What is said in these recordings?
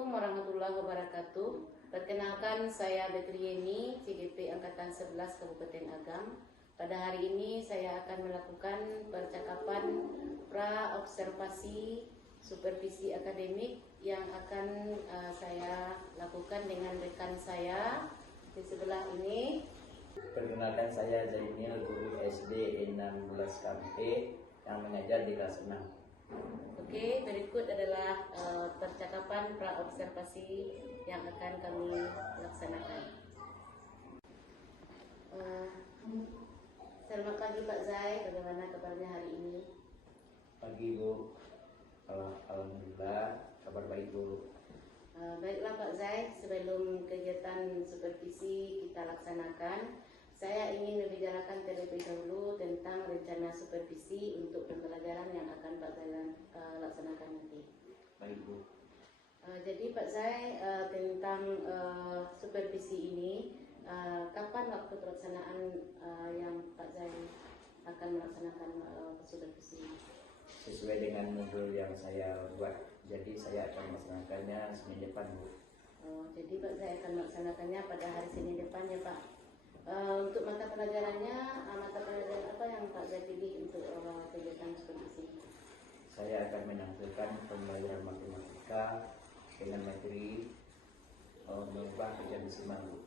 Warahmatullahi wabarakatuh. Perkenalkan, saya Betri Yeni, CGP Angkatan 11 Kabupaten Agam. Pada hari ini saya akan melakukan percakapan pra-observasi supervisi akademik yang akan saya lakukan dengan rekan saya di sebelah ini. Perkenalkan, saya Zainil, guru SD 16 KP yang mengajar di kelas 6. Oke, berikut adalah percakapan pra-observasi yang akan kami laksanakan. Selamat pagi Pak Zai, bagaimana kabarnya hari ini? Pagi Bu, alhamdulillah kabar baik Bu. Baiklah Pak Zai, sebelum kegiatan supervisi kita laksanakan, saya ingin membicarakan terlebih dahulu tentang rencana supervisi untuk pembelajaran yang akan Pak Zai laksanakan nanti. Baik Bu. Jadi Pak Zai, tentang supervisi ini, kapan waktu pelaksanaan yang Pak Zai akan melaksanakan supervisi? Sesuai dengan modul yang saya buat, jadi saya akan melaksanakannya Senin depan Bu. Jadi Pak Zai akan melaksanakannya pada hari Senin depan ya Pak. Untuk mata pelajarannya, mata pelajaran apa yang Pak Zai pilih untuk kegiatan supervisi? Saya akan menampilkan pembelajaran matematika dengan materi mengubah kejadian desimal Bu.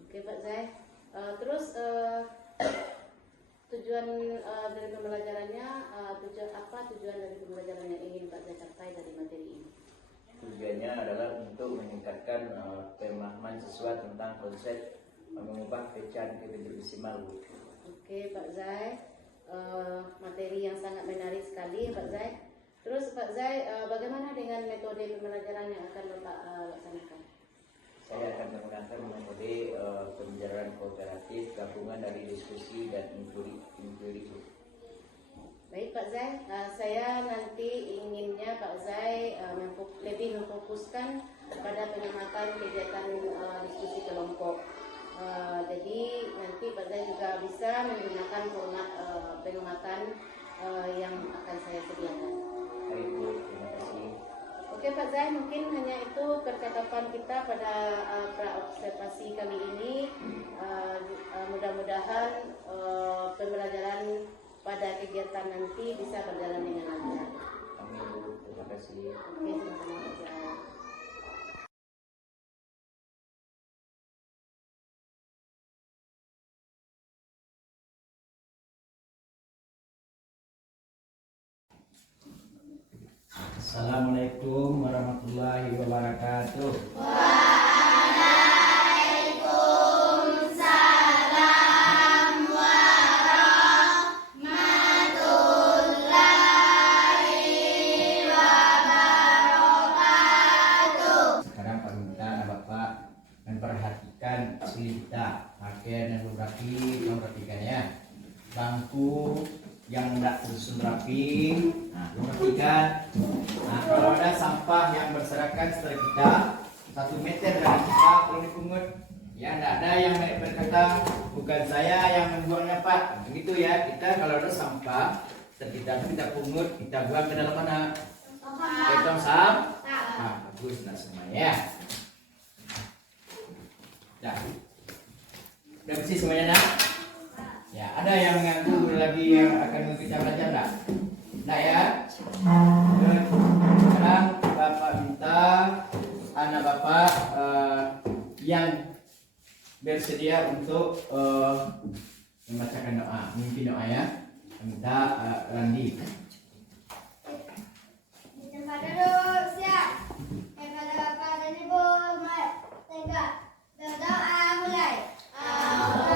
Oke Pak Zai. Terus tujuan dari pembelajarannya, tujuan dari pembelajaran yang ingin Pak Zai capai dari materi ini? Tujuannya adalah untuk meningkatkan pemahaman siswa tentang konsep mengubah pecahan ke desimal Bu. Oke Pak Zai, materi yang sangat menarik sekali Pak Zai. Terus Pak Zai, bagaimana dengan metode pembelajaran yang akan Bapak laksanakan? Saya akan menggunakan metode pembelajaran kooperatif gabungan dari diskusi dan inquiry. Baik Pak Zai, saya nanti inginnya Pak Zai lebih memfokuskan pada pengamatan kegiatan diskusi kelompok. Jadi nanti Pak Zai juga bisa menggunakan format pengamatan yang akan saya sediakan. Baik Bu, terima kasih. Oke Pak Zai, mungkin hanya itu percakapan kita pada pra-observasi kali ini. Mudah-mudahan pembelajaran pada kegiatan nanti bisa berjalan dengan lancar. Amin Bu, terima kasih. Oke, sama-sama Pak Zai. Assalamualaikum warahmatullahi wabarakatuh. Sekarang Pak minta Bapak memperhatikan cerita pakaian yang rapi, kamu rapikan ya. Bangku yang tidak tersusun rapi, kamu rapikan. Nah, kalau ada sampah yang berserakan setelah kita 1 meter dari kita perlu dipungut. Ya, tidak ada yang berkata bukan saya yang membuangnya Pak. Begitu ya, kita kalau ada sampah kita pungut, kita buang ke dalam mana? Ke tong sampah. Nah, bagus, nah semuanya ya. Nah, udah bersih semuanya nak? Ya, ada yang mengganggu lagi yang akan kita belajar enggak? Nah ya. Sekarang Bapak minta anak Bapak yang bersedia untuk membacakan doa, memimpin doa ya. Minta Randi. Pada duduk siap. Kepada Bapak dan Ibu, tegak. Berdoa mulai. Bismillahirrahmanirrahim.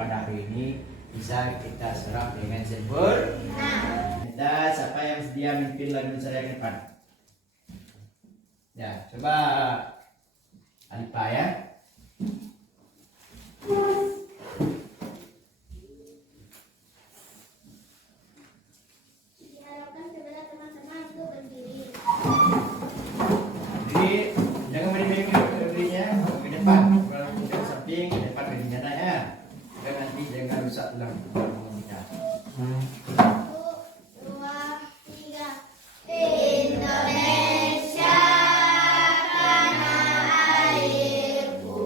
pada hari ini bisa kita serap dengan sempurna. Kita siapa yang sedia memimpin lagu saya ke depan? Ya, coba Alipa ya. Diharapkan kepada teman-teman untuk berdiri. Jadi jangan main-main berdirinya ke depan, ke samping, ke depan berdirinya ya. Jangan nanti jangan rusak tulang kita. 1, 2, 3. Indonesia tanah airku,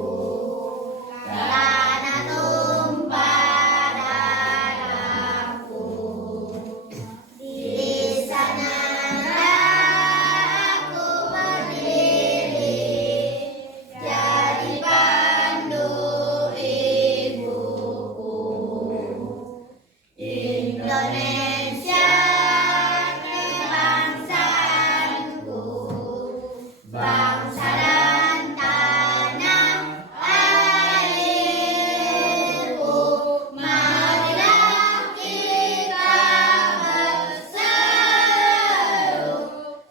tanah tumpah darahku. Di sana aku berdiri, jadi pandu ibuku. Indonesia kebangsaanku, bangsa dan tanah airku. Marilah kita berseru,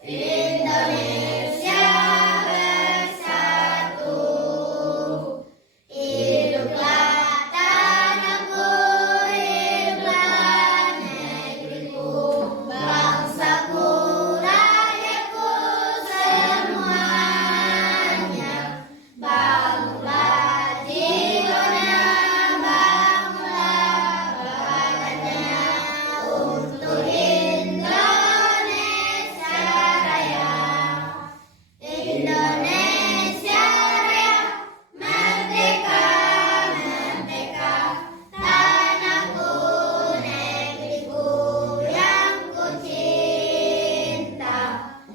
Indonesia bersatu. Hiduplah tanahku, hiduplah negeriku, bangsaku, rakyatku semuanya. Bangunlah jiwanya, bangunlah badannya untuk Indonesia Raya. Indonesia Raya, merdeka, merdeka, tanahku, negeriku yang ku cinta.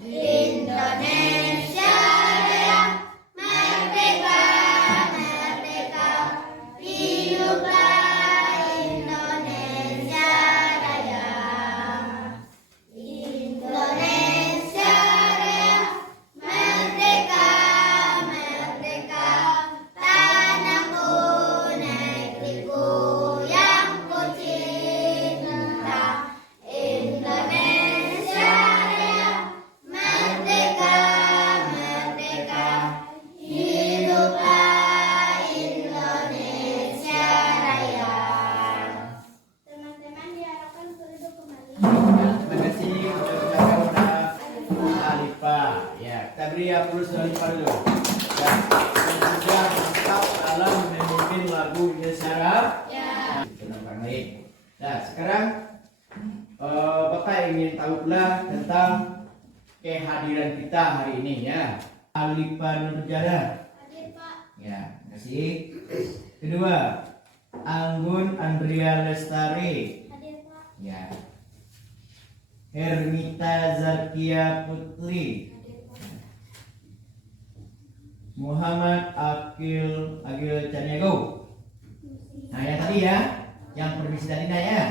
Indonesia Raya, merdeka, merdeka, hiduplah Indonesia Raya. Indonesia Raya, merdeka, merdeka, tanahku, negeriku yang ku cinta. Indonesia Raya, merdeka, merdeka, hiduplah Indonesia Raya. Teman-teman diharapkan untuk duduk kembali. Terima kasih kepada Alipa. Ya, kita beri aplaus Alipa dulu. Ya, yang sudah mantap dalam memimpin lagu Indonesia Raya. Ya. Itu nampak baik. Nah, sekarang Bapak ingin tahu pula tentang kehadiran kita hari ini ya. Alipa Nurjana. Hadir, Pak. Ya, terima kasih. Kedua, Anggun Andrea Lestari. Hadir, Pak. Ya. Hermita Zarkia Putri. Hadir, Pak. Muhammad Agil Caniago. Nah, yang tadi ya, yang permisi tadi nah ya.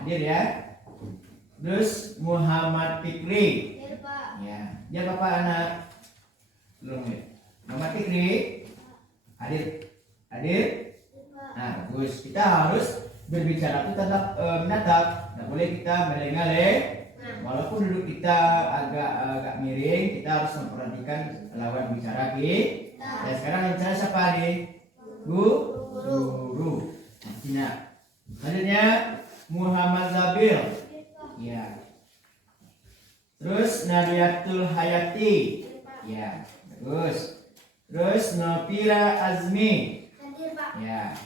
Hadir ya. Terus Muhammad Fikri. Hadir, Pak. Ya, dia Bapak anak. Belum ya. Muhammad Fikri. Hadir. Hadir. Hadir, Pak. Nah, bagus. Kita harus berbicara itu tetap menatap. Tidak boleh kita meleng-leng. Walaupun duduk kita agak miring, kita harus memperhatikan lawan bicara kita. Dan sekarang yang bicara siapa nih? Guru. Cina. Selanjutnya Muhammad Zabil. Hadir, Pak. Ya. Terus Nadiatul Hayati. Hadir, Pak. Ya, bagus. Terus Nopira Azmi. Hadir, Pak. Ya.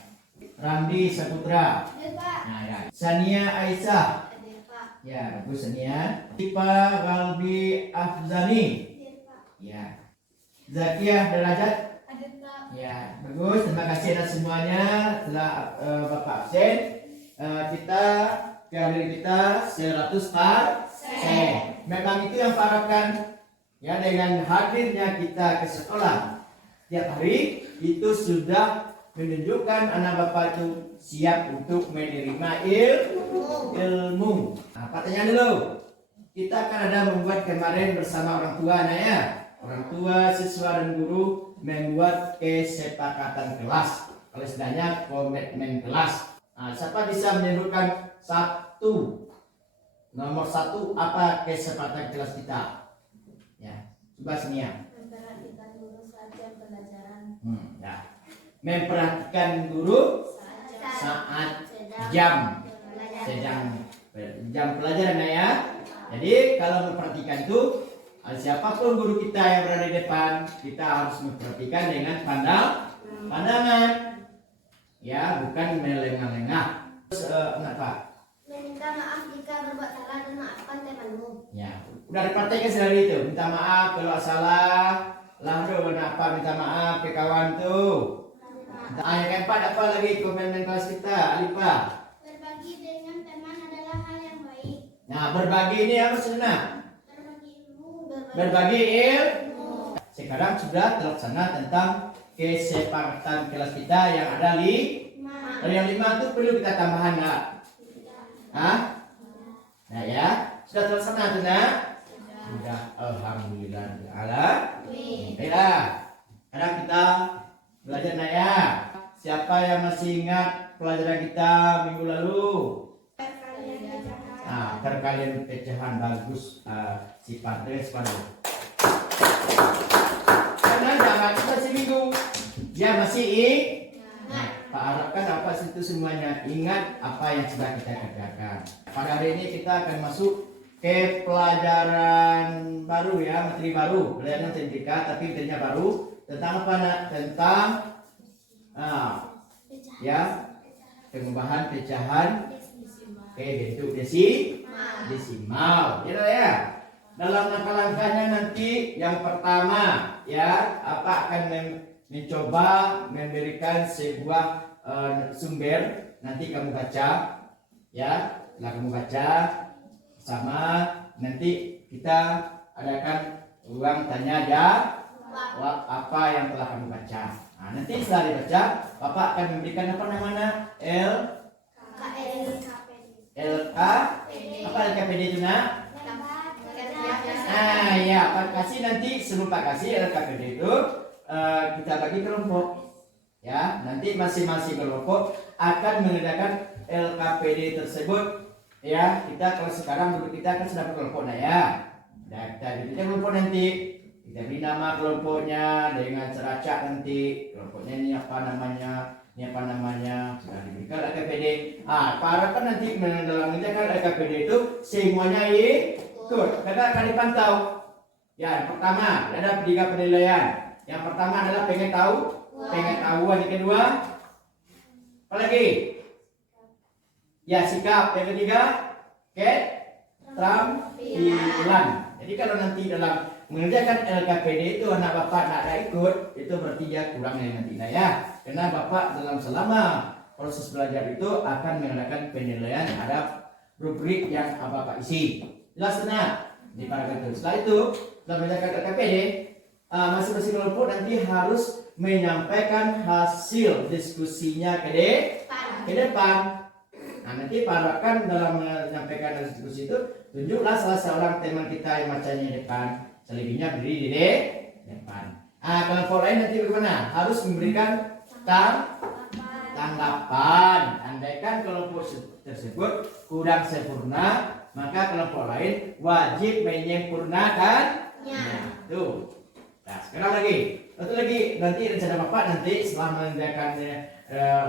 Ramdi Saputra. Hadir, Pak. Nah, ya. Sania Aisyah. Hadir, Pak. Ya, bagus Sania. Tipa Galbi Afzani. Hadir, Pak. Ya. Zakiyah Derajat. Hadir, Pak. Ya, bagus. Terima kasih atas semuanya telah Bapak absen. Kita kehadiran kita 100%. Memang itu yang Pak harapkan. Ya, dengan hadirnya kita ke sekolah tiap hari itu sudah menunjukkan anak Bapak itu siap untuk menerima ilmu. Nah, pertanyaan dulu. Kita kan ada membuat kemarin bersama orang tua, nah ya. Orang tua, siswa dan guru membuat kesepakatan kelas Kalau istilahnya komitmen kelas. Nah, siapa bisa menyebutkan nomor satu apa kesepakatan kelas kita? Ya, coba sini ya. Memperhatikan guru saat jam pelajaran. Ya. Memperhatikan guru saat jam pelajaran ya. Jadi kalau memperhatikan itu siapapun guru kita yang berada di depan, kita harus memperhatikan dengan pandangan, ya, bukan melengah-lengah. Terus kenapa? Meminta maaf jika berbuat salah dan maafkan temanmu. Ya, udah dipraktekkan sehari itu. Minta maaf kalau salah. Lalu kenapa minta maaf ke kawan tuh? Yang keempat apa lagi komitmen kelas kita, Alifah? Berbagi dengan teman adalah hal yang baik. Nah, berbagi ini apa sebenarnya? Berbagi ilmu. Berbagi ilmu. Sekarang sudah terlaksana tentang kesepakatan kelas kita yang ada Kalau yang 5 itu perlu kita tambahan nggak? Hah? Nah ya, sudah terlaksana tuh nak? Sudah, alhamdulillah. Baiklah, sekarang kita belajar nak ya. Siapa yang masih ingat pelajaran kita minggu lalu? Perkalian pecahan bagus sifatnya separuh. Karena jangan masih minggu. Ya masih ingat. Pak harapkan apa itu semuanya ingat apa yang sudah kita kerjakan. Pada hari ini kita akan masuk ke pelajaran baru ya, materi baru. Pelajaran matematika tapi materinya baru. Tentang apa nak? Tentang ya pengubahan pecahan bentuk desimal. Ya. Dalam langkah-langkahnya nanti yang pertama ya akan mencoba memberikan sebuah sumber, nanti kamu baca ya, setelah kamu baca sama nanti kita adakan ruang tanya jawab apa yang telah kamu baca. Nah, nanti setelah dibaca Bapak akan memberikan apa namanya apa LKPD itu nak? Ya Pak kasih nanti sebelum Pak kasih LKPD itu kita bagi kelompok ya, nanti masing-masing kelompok akan mengerjakan LKPD tersebut ya. Kita kalau sekarang dulu kita kan sudah berkelompok nah ya, kita bikin kelompok nanti kita beri nama kelompoknya dengan ceracak nanti kelompoknya ini apa namanya sudah diberikan LKPD. Para kan nanti dalam mengerjakan LKPD itu semuanya ikut karena akan dipantau ya. Yang pertama ada 3 penilaian. Yang pertama adalah pengetahuan. Yang kedua apa lagi? Ya sikap. Yang ketiga keterampilan. Jadi kalau nanti dalam mengerjakan LKPD itu anak bapak tidak ada ikut, itu berarti dia kurang nanti ya. Karena bapak selama proses belajar itu akan mengadakan penilaian terhadap rubrik yang bapak isi. Jelas benar di paragraf itu. Setelah itu, setelah mengerjakan LKPD, masing-masing kelompok nanti harus menyampaikan hasil diskusinya ke depan. Nah, nanti parakan dalam menyampaikan diskusi itu tunjuklah salah seorang teman kita yang macamnya di depan, selebihnya berdiri di depan. Kelompok lain nanti bagaimana? Harus memberikan tanggapan. Andaikan kelompok tersebut kurang sempurna, maka kelompok lain wajib menyempurnakannya. Tuh. Nah, sekarang satu lagi nanti rencana bapak nanti setelah mengerjakan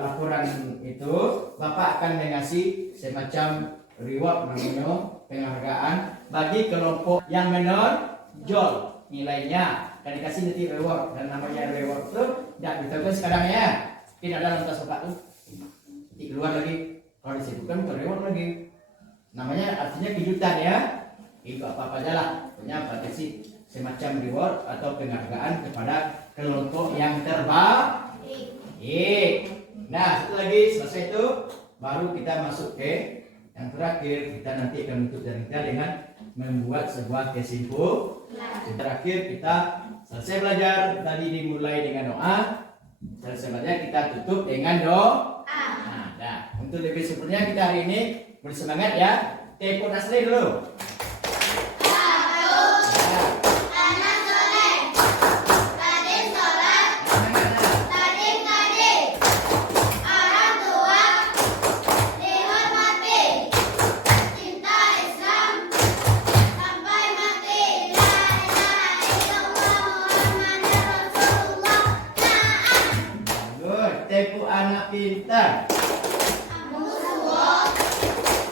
laporan itu, bapak akan mengasih semacam reward namanya penghargaan bagi kelompok yang menonjol nilainya. Akan dikasih nanti reward, dan namanya reward itu tidak ditahukan sekarang ya, tidak dalam tas bapak tuh, nanti keluar lagi kalau disebutkan bukan reward lagi, namanya artinya kejutan ya. Itu apa aja lah, punya kasih semacam reward atau penghargaan kepada kelompok yang terbaik. Nah, satu lagi selesai itu baru kita masuk ke yang terakhir. Kita nanti akan menutup dari kita dengan membuat sebuah kesimpulan. Terakhir kita selesai belajar tadi dimulai dengan doa, selesai belajar kita tutup dengan doa. Nah, untuk lebih sempurna kita hari ini bersemangat ya. Tepuk nasli dulu.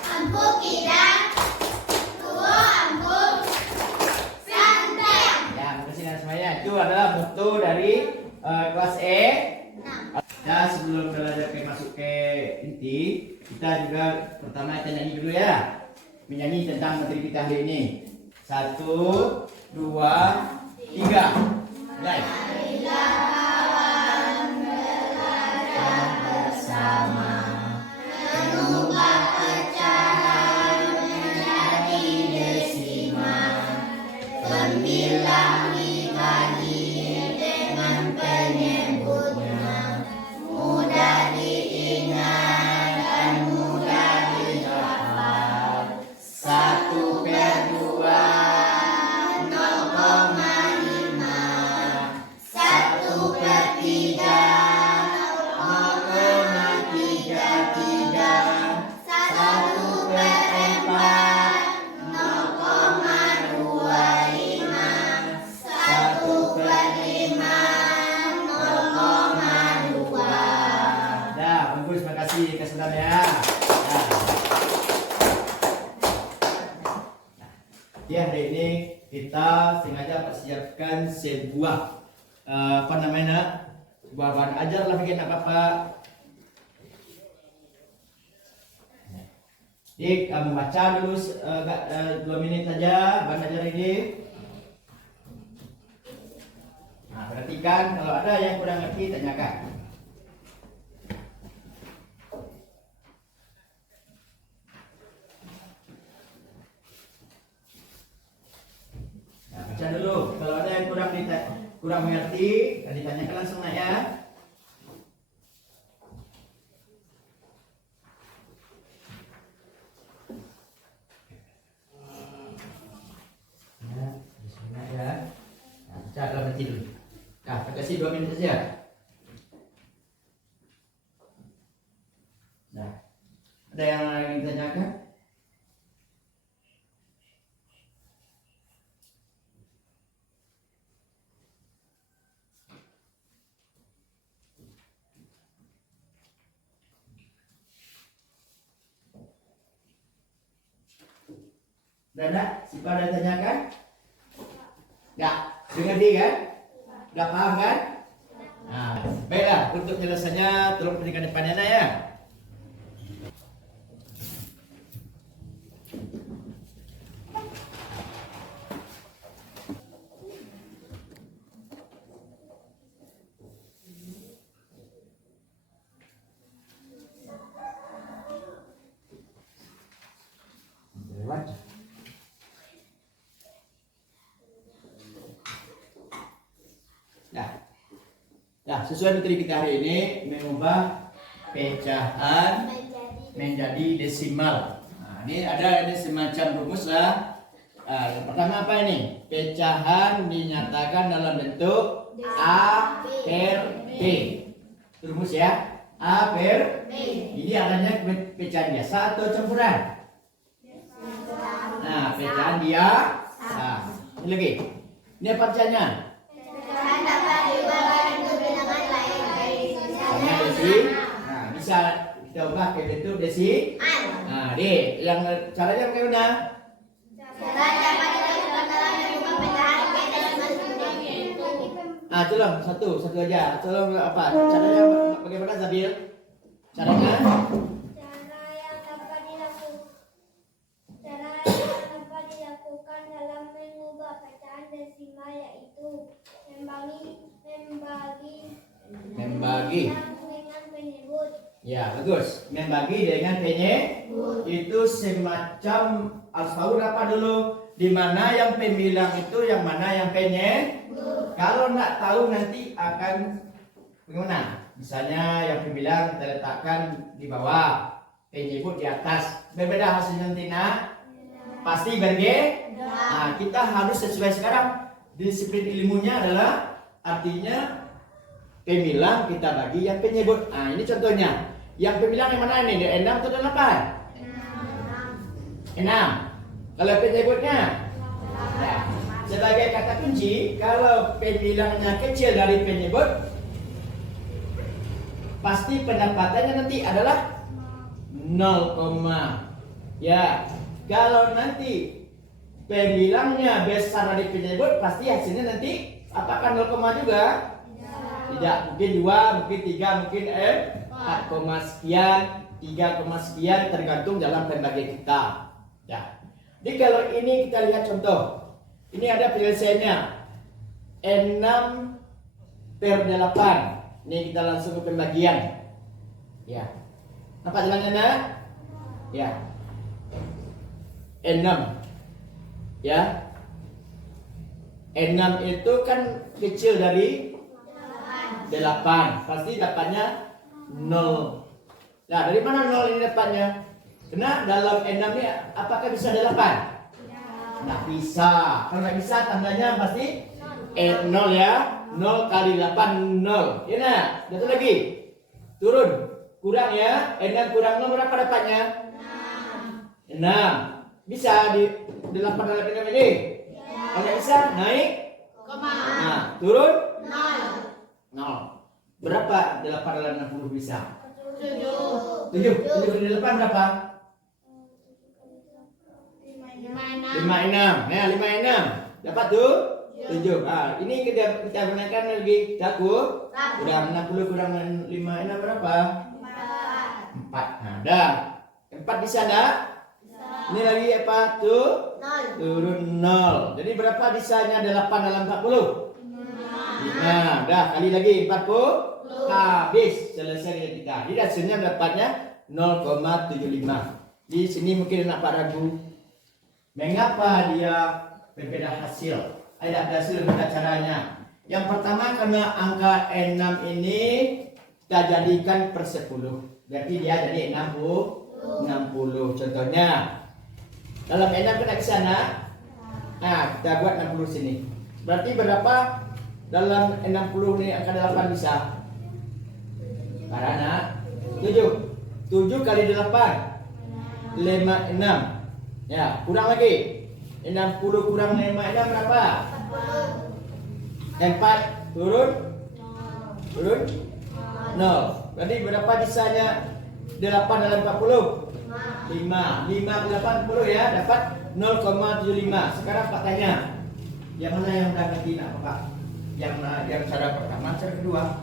Ampun kita. Tuo ampun. Santai. Ya, makasih anak semuanya. Itu adalah mutu dari kelas E. Ya, sebelum belajar masuk ke inti, kita juga pertama kita nyanyi dulu ya. Menyanyi tentang materi kita hari ini. 1, 2, 3. Mulai. Mengubah pecahan menjadi desimal. Pembilang dibagi dengan penyebutnya. Mudah diingat dan mudah dihafal. 1/2, 0,5. 1/3. 0,33. 1/4. 0,25. 1/5. 0,2. Ya, bagus, makasih kesudahan ya. Ya, hari ini kita sengaja persiapkan sebuah apa namanya, sebuah bahan ajar lah bikin apa-apa. Jadi kamu baca dulu 2 menit saja bahan ajar ini. Nah, perhatikan kalau ada yang kurang ngerti tanyakan. Nah, baca dulu. Kalau ada yang kurang mengerti, ditanyakan langsung nak ya. Ya, bismillah ya. Nah, baca dalam hati dulu. Nah, saya kasih 2 menit saja. Nah, ada yang ingin ditanyakan? Dana, siapa ada yang tanyakan? Enggak, mengerti kan? Enggak paham kan? Nah, baiklah, untuk jelasannya tolong perhatikan depannya ya. Lewat. Nah, sesuai materi kita hari ini mengubah pecahan menjadi desimal. Nah, ini ada semacam rumus lah. Yang pertama apa ini? Pecahan dinyatakan dalam bentuk A per B. Itu rumus ya. A per B. Ini adanya pecahan biasa atau campuran? Nah, pecahan dia. Nah, ini lagi. Ini apa pecahannya? Pecahan dapat diubah bentuk bilangan lain dari Misalnya desi. Nah, bisa kita ubah ke bentuk desi. Nah, yang caranya bagaimana? Cara dapat dilakukan dalam mengubah pecahan B dalam masuk Ah, tolong satu aja. Tolong apa? Caranya bagaimana, Zabil? Caranya? Cara yang dapat dilakukan dalam mengubah pecahan desimal yaitu Membagi. dengan penyebut. Ya, bagus. Membagi dengan penyebut. Itu semacam harus tahu apa dulu? Di mana yang pembilang itu, yang mana yang penyebut. Kalau nak tahu nanti akan bagaimana? Misalnya yang pembilang kita letakkan di bawah, penyebut di atas. Berbeda hasilnya nanti nak? Pasti berbeda. Nah, kita harus sesuai sekarang. Disiplin ilmunya adalah artinya pembilang kita bagi yang penyebut. Nah, ini contohnya. Yang pembilang yang mana ini? 6 atau 8? 6. Kalau penyebutnya? Ya. Sebagai kata kunci, kalau pembilangnya kecil dari penyebut, pasti pendapatannya nanti adalah 0. Ya, kalau nanti pembilangnya besar dari penyebut, pasti hasilnya nanti apakah 0, juga? Tidak, mungkin 2, mungkin 3, mungkin 4, sekian, 3, sekian, tergantung dalam pembagian kita. Ya. Jadi kalau ini kita lihat contoh, ini ada penyelesaiannya 6/8. Ini kita langsung ke pembagian. Ya, nampak jalannya? Ya, 6. Ya, 6 itu kan kecil dari 8. Pasti dapatnya 0. Nah, dari mana 0 ini dapatnya? Karena dalam 6 ini apakah bisa 8? Nggak bisa. Kalau nggak bisa tandanya pasti 0 ya. 0 kali 8 0. Ya nah, satu lagi. Turun. Kurang ya. 6 kurang 0 berapa dapatnya? 6. Bisa di 8 dalam 6 ini? Kalau nggak bisa naik? Nah, turun? 0. Berapa 8 dalam 60 bisa? 7. 7 kali 8 berapa? 56. Nah, 56. Dapat tuh? 7. Ah, ini kita gunakan lagi cakup. Kurang 60 kurang 56 berapa? 4. Nah, dah. 4 bisa enggak? Ini lagi apa tuh? Turun 0. Jadi berapa bisanya 8 dalam 40? 5. Dah, kali lagi 40. Habis. Selesai kita. Jadi hasilnya dapatnya 0,75. Di sini mungkin nak ragu. Mengapa dia berbeda hasil? Ada hasil berbeda caranya. Yang pertama karena angka 6 ini kita jadikan per 10. Berarti dia jadi 60. Contohnya dalam 6 kena ke sana. Nah, kita buat 60 sini. Berarti berapa dalam 60 ini angka 8 bisa? Karena 7. 7 kali 8 56. Ya, kurang lagi. 60 kurang 56 berapa? 4 turun 0. Berarti berapa bisanya 8 dalam 40? 5. 5 ke 80 ya, dapat 0,75. Sekarang Pak tanya, yang mana yang udah ngerti nak Pak? Yang cara pertama, cara kedua?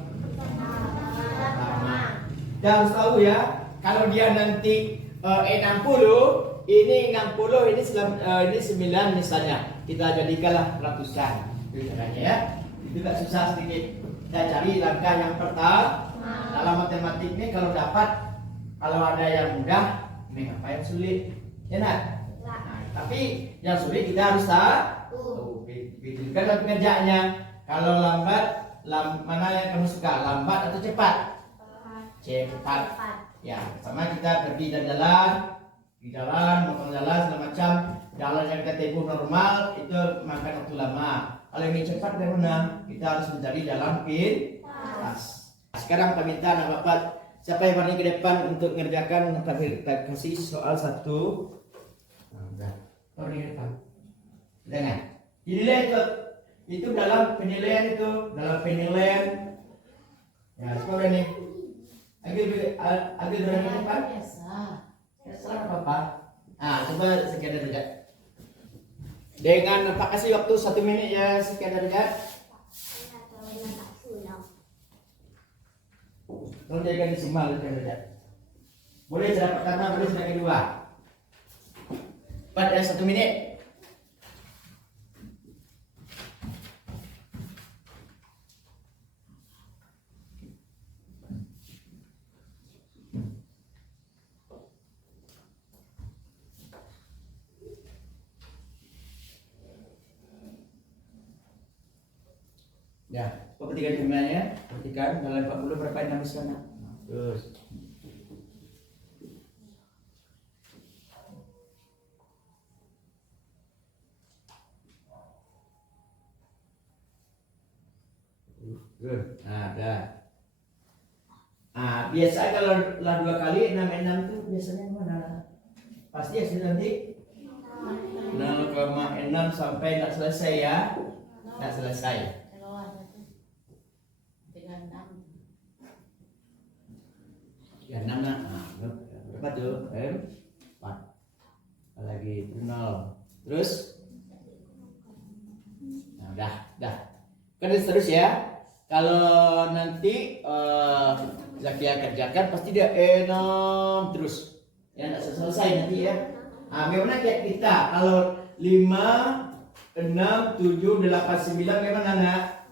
Pertama. Dan harus tahu ya, kalau dia nanti 60, ini 60, ini 9 misalnya. Kita jadikanlah ratusan. Itu caranya ya. Itu gak susah sedikit. Kita cari langkah yang pertama. Dalam matematik ini kalau dapat, kalau ada yang mudah, ini apa yang sulit? Ya nak? Nah, tapi yang sulit kita harus tahu. Begitu kan dalam pengerjaannya. Kalau lambat, mana yang kamu suka? Lambat atau cepat? Cepat. Ya, sama kita pergi dan jalan, motong jalan segala macam. Jalan yang kita tempuh normal itu makan waktu lama. Kalau ingin cepat bagaimana? Kita harus mencari jalan pintas. Sekarang kami minta anak bapak siapa yang paling ke depan untuk mengerjakan kasih soal 1. Paling ke depan. Dengar. Dinilai itu dalam penilaian ya sekolah ini. Agil berani ke depan? Biasa apa? Coba sekian derajat. Dengan Pak kasih waktu 1 menit ya sekian derajat. Tolong jaga disimal sekian derajat. Boleh cara pertama, boleh cara kedua. Pada 1 menit. Ya, perhatikan jumlahnya. Perhatikan dalam 40 berapa yang habis sana. Terus. Good. Dah. Biasa kalau lah 2 kali 6 itu biasanya mana? Pasti hasil nanti 0,6 sampai tak selesai ya. Tak selesai. Ya 6 nak. berapa tuh? 4. Lagi 0. Terus? Nah, dah. Kan terus ya. Kalau nanti Zakia kerjakan pasti dia 6 terus. Ya enggak selesai nanti ya. Bagaimana kayak kita? Kalau 5, 6, 7, 8, 9 bagaimana nak?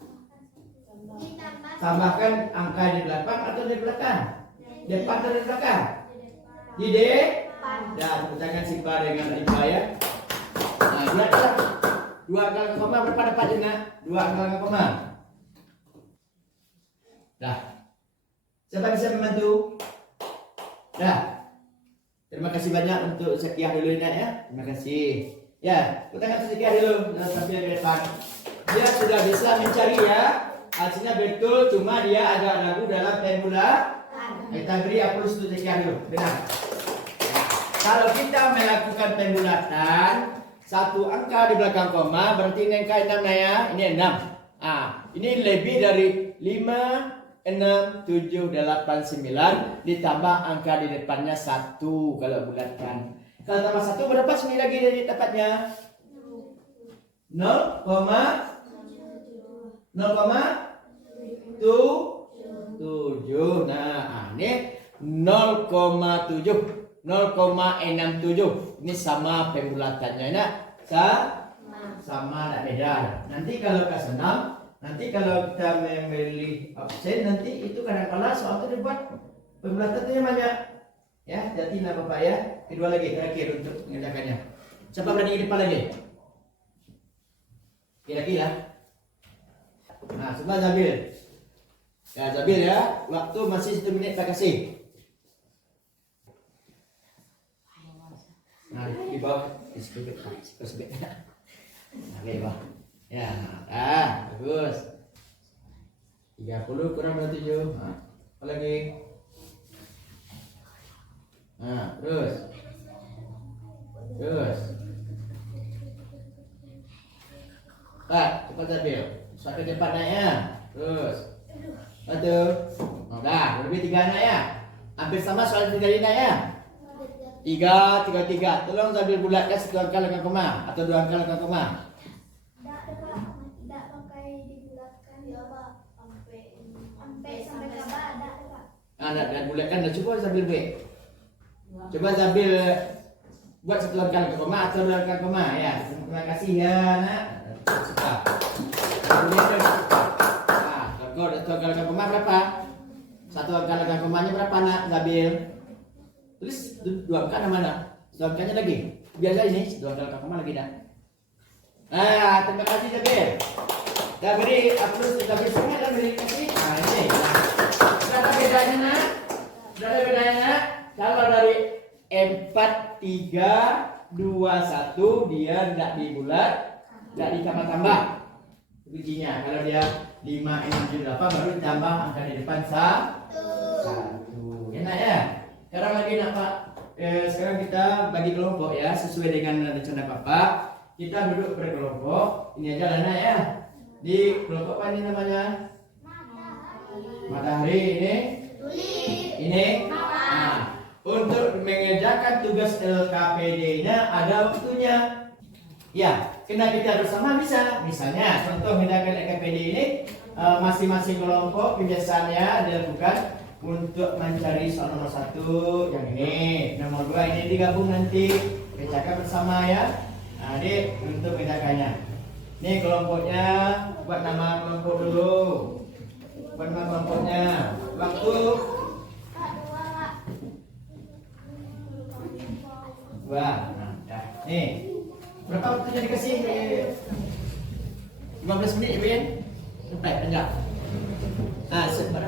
Tambahkan angka di belakang atau di belakang? Depan atau di belakang? Di depan. Dan tangan Sipa dengan Ipa ya. Nah, lihatlah. 2 angka koma berapa dapatnya nak? 2 angka koma. Dah. Siapa bisa membantu? Dah. Terima kasih banyak untuk Zakia dulu nak ya. Terima kasih. Ya, kita akan Zakia dulu sampai ke depan. Dia sudah bisa mencari ya. Hasilnya betul, cuma dia agak ragu dalam pembulatan. Kita beri aplaus untuk Zakia dulu. Benar. Kalau kita melakukan pembulatan, 1 angka di belakang koma berarti ini angka 6 ya. Ini 6. Ini lebih dari 5, 6, 7, 8, 9 ditambah angka di depannya 1 kalau bulatkan. Kalau tambah 1 berapa sini lagi dari dapatnya? 0,7. Nah, ini 0,7. 0,67. Ini sama pembulatannya ya. Sama tidak beda. Nanti kalau kesenam, nanti kalau kita memilih absen, nanti itu kadang-kadang soal itu dibuat pembulatannya banyak. Ya, jadi lah Bapak ya. Kedua lagi terakhir untuk mengerjakannya. Siapa berani ke depan lagi? Kira-kira. Nah, coba Zabil. Ya, Zabil ya. Waktu masih 1 menit saya kasih. Nah, di bawah. Disebut. Oke, bawah. Ya, bagus. 30 kurang dari 7. Nah, apa lagi? Nah, terus. Cepat Zabil. Sampai depan naik ya. Terus. Satu. Udah, lebih 3 naik ya. Hampir sama soal 3 naik ya. 3, 3, 3. Tolong Zabil bulatkan 1 angka dengan koma atau 2 angka dengan koma. Tidak pakai dibulatkan ya Pak. Sampai kabar ada Pak. Dan bulatkan dan coba Zabil buat. Coba Zabil buat 1 angka dengan koma atau 2 angka koma ya. Terima kasih ya nak. Suka. Kalau 1 angka dengan koma berapa? 1 angka dengan komanya berapa nak Zabil? Tulis 2 angka mana? 2 angkanya lagi. Biasa ini 2 angka dengan koma lagi dah. Nah, terima kasih Zabil. Dah beri aplaus untuk Zabil semua dan beri kasih. Nah, ini. Sudah ada bedanya nak? Sudah ada bedanya nak? Kalau dari 4, 3, 2, 1 dia tidak dibulat, tidak ditambah-tambah bijinya. Kalau dia 5, 6, 7, 8 baru ditambah angka di depan 1. Enak ya? Sekarang lagi nak Pak. Sekarang kita bagi kelompok ya sesuai dengan rencana Bapak. Kita duduk berkelompok. Ini aja Lana ya. Di kelompok apa ini namanya? Matahari ini. Ini. Nah, untuk mengerjakan tugas LKPD-nya ada waktunya. Ya, kena kita bersama bisa. Misalnya, contoh mengerjakan LKPD ini masing-masing kelompok kebiasaannya dilakukan untuk mencari soal nomor 1 yang ini, nomor 2 ini digabung nanti kerjakan bersama ya. Nah, ini untuk kerjakannya. Ini kelompoknya, buat nama kelompok dulu. Buat nama kelompoknya. Waktu 2. Nah, dah. Nih. Berapa waktunya dikasih? 15 menit ya, Bin? Sampai panjang. Nah, sebentar.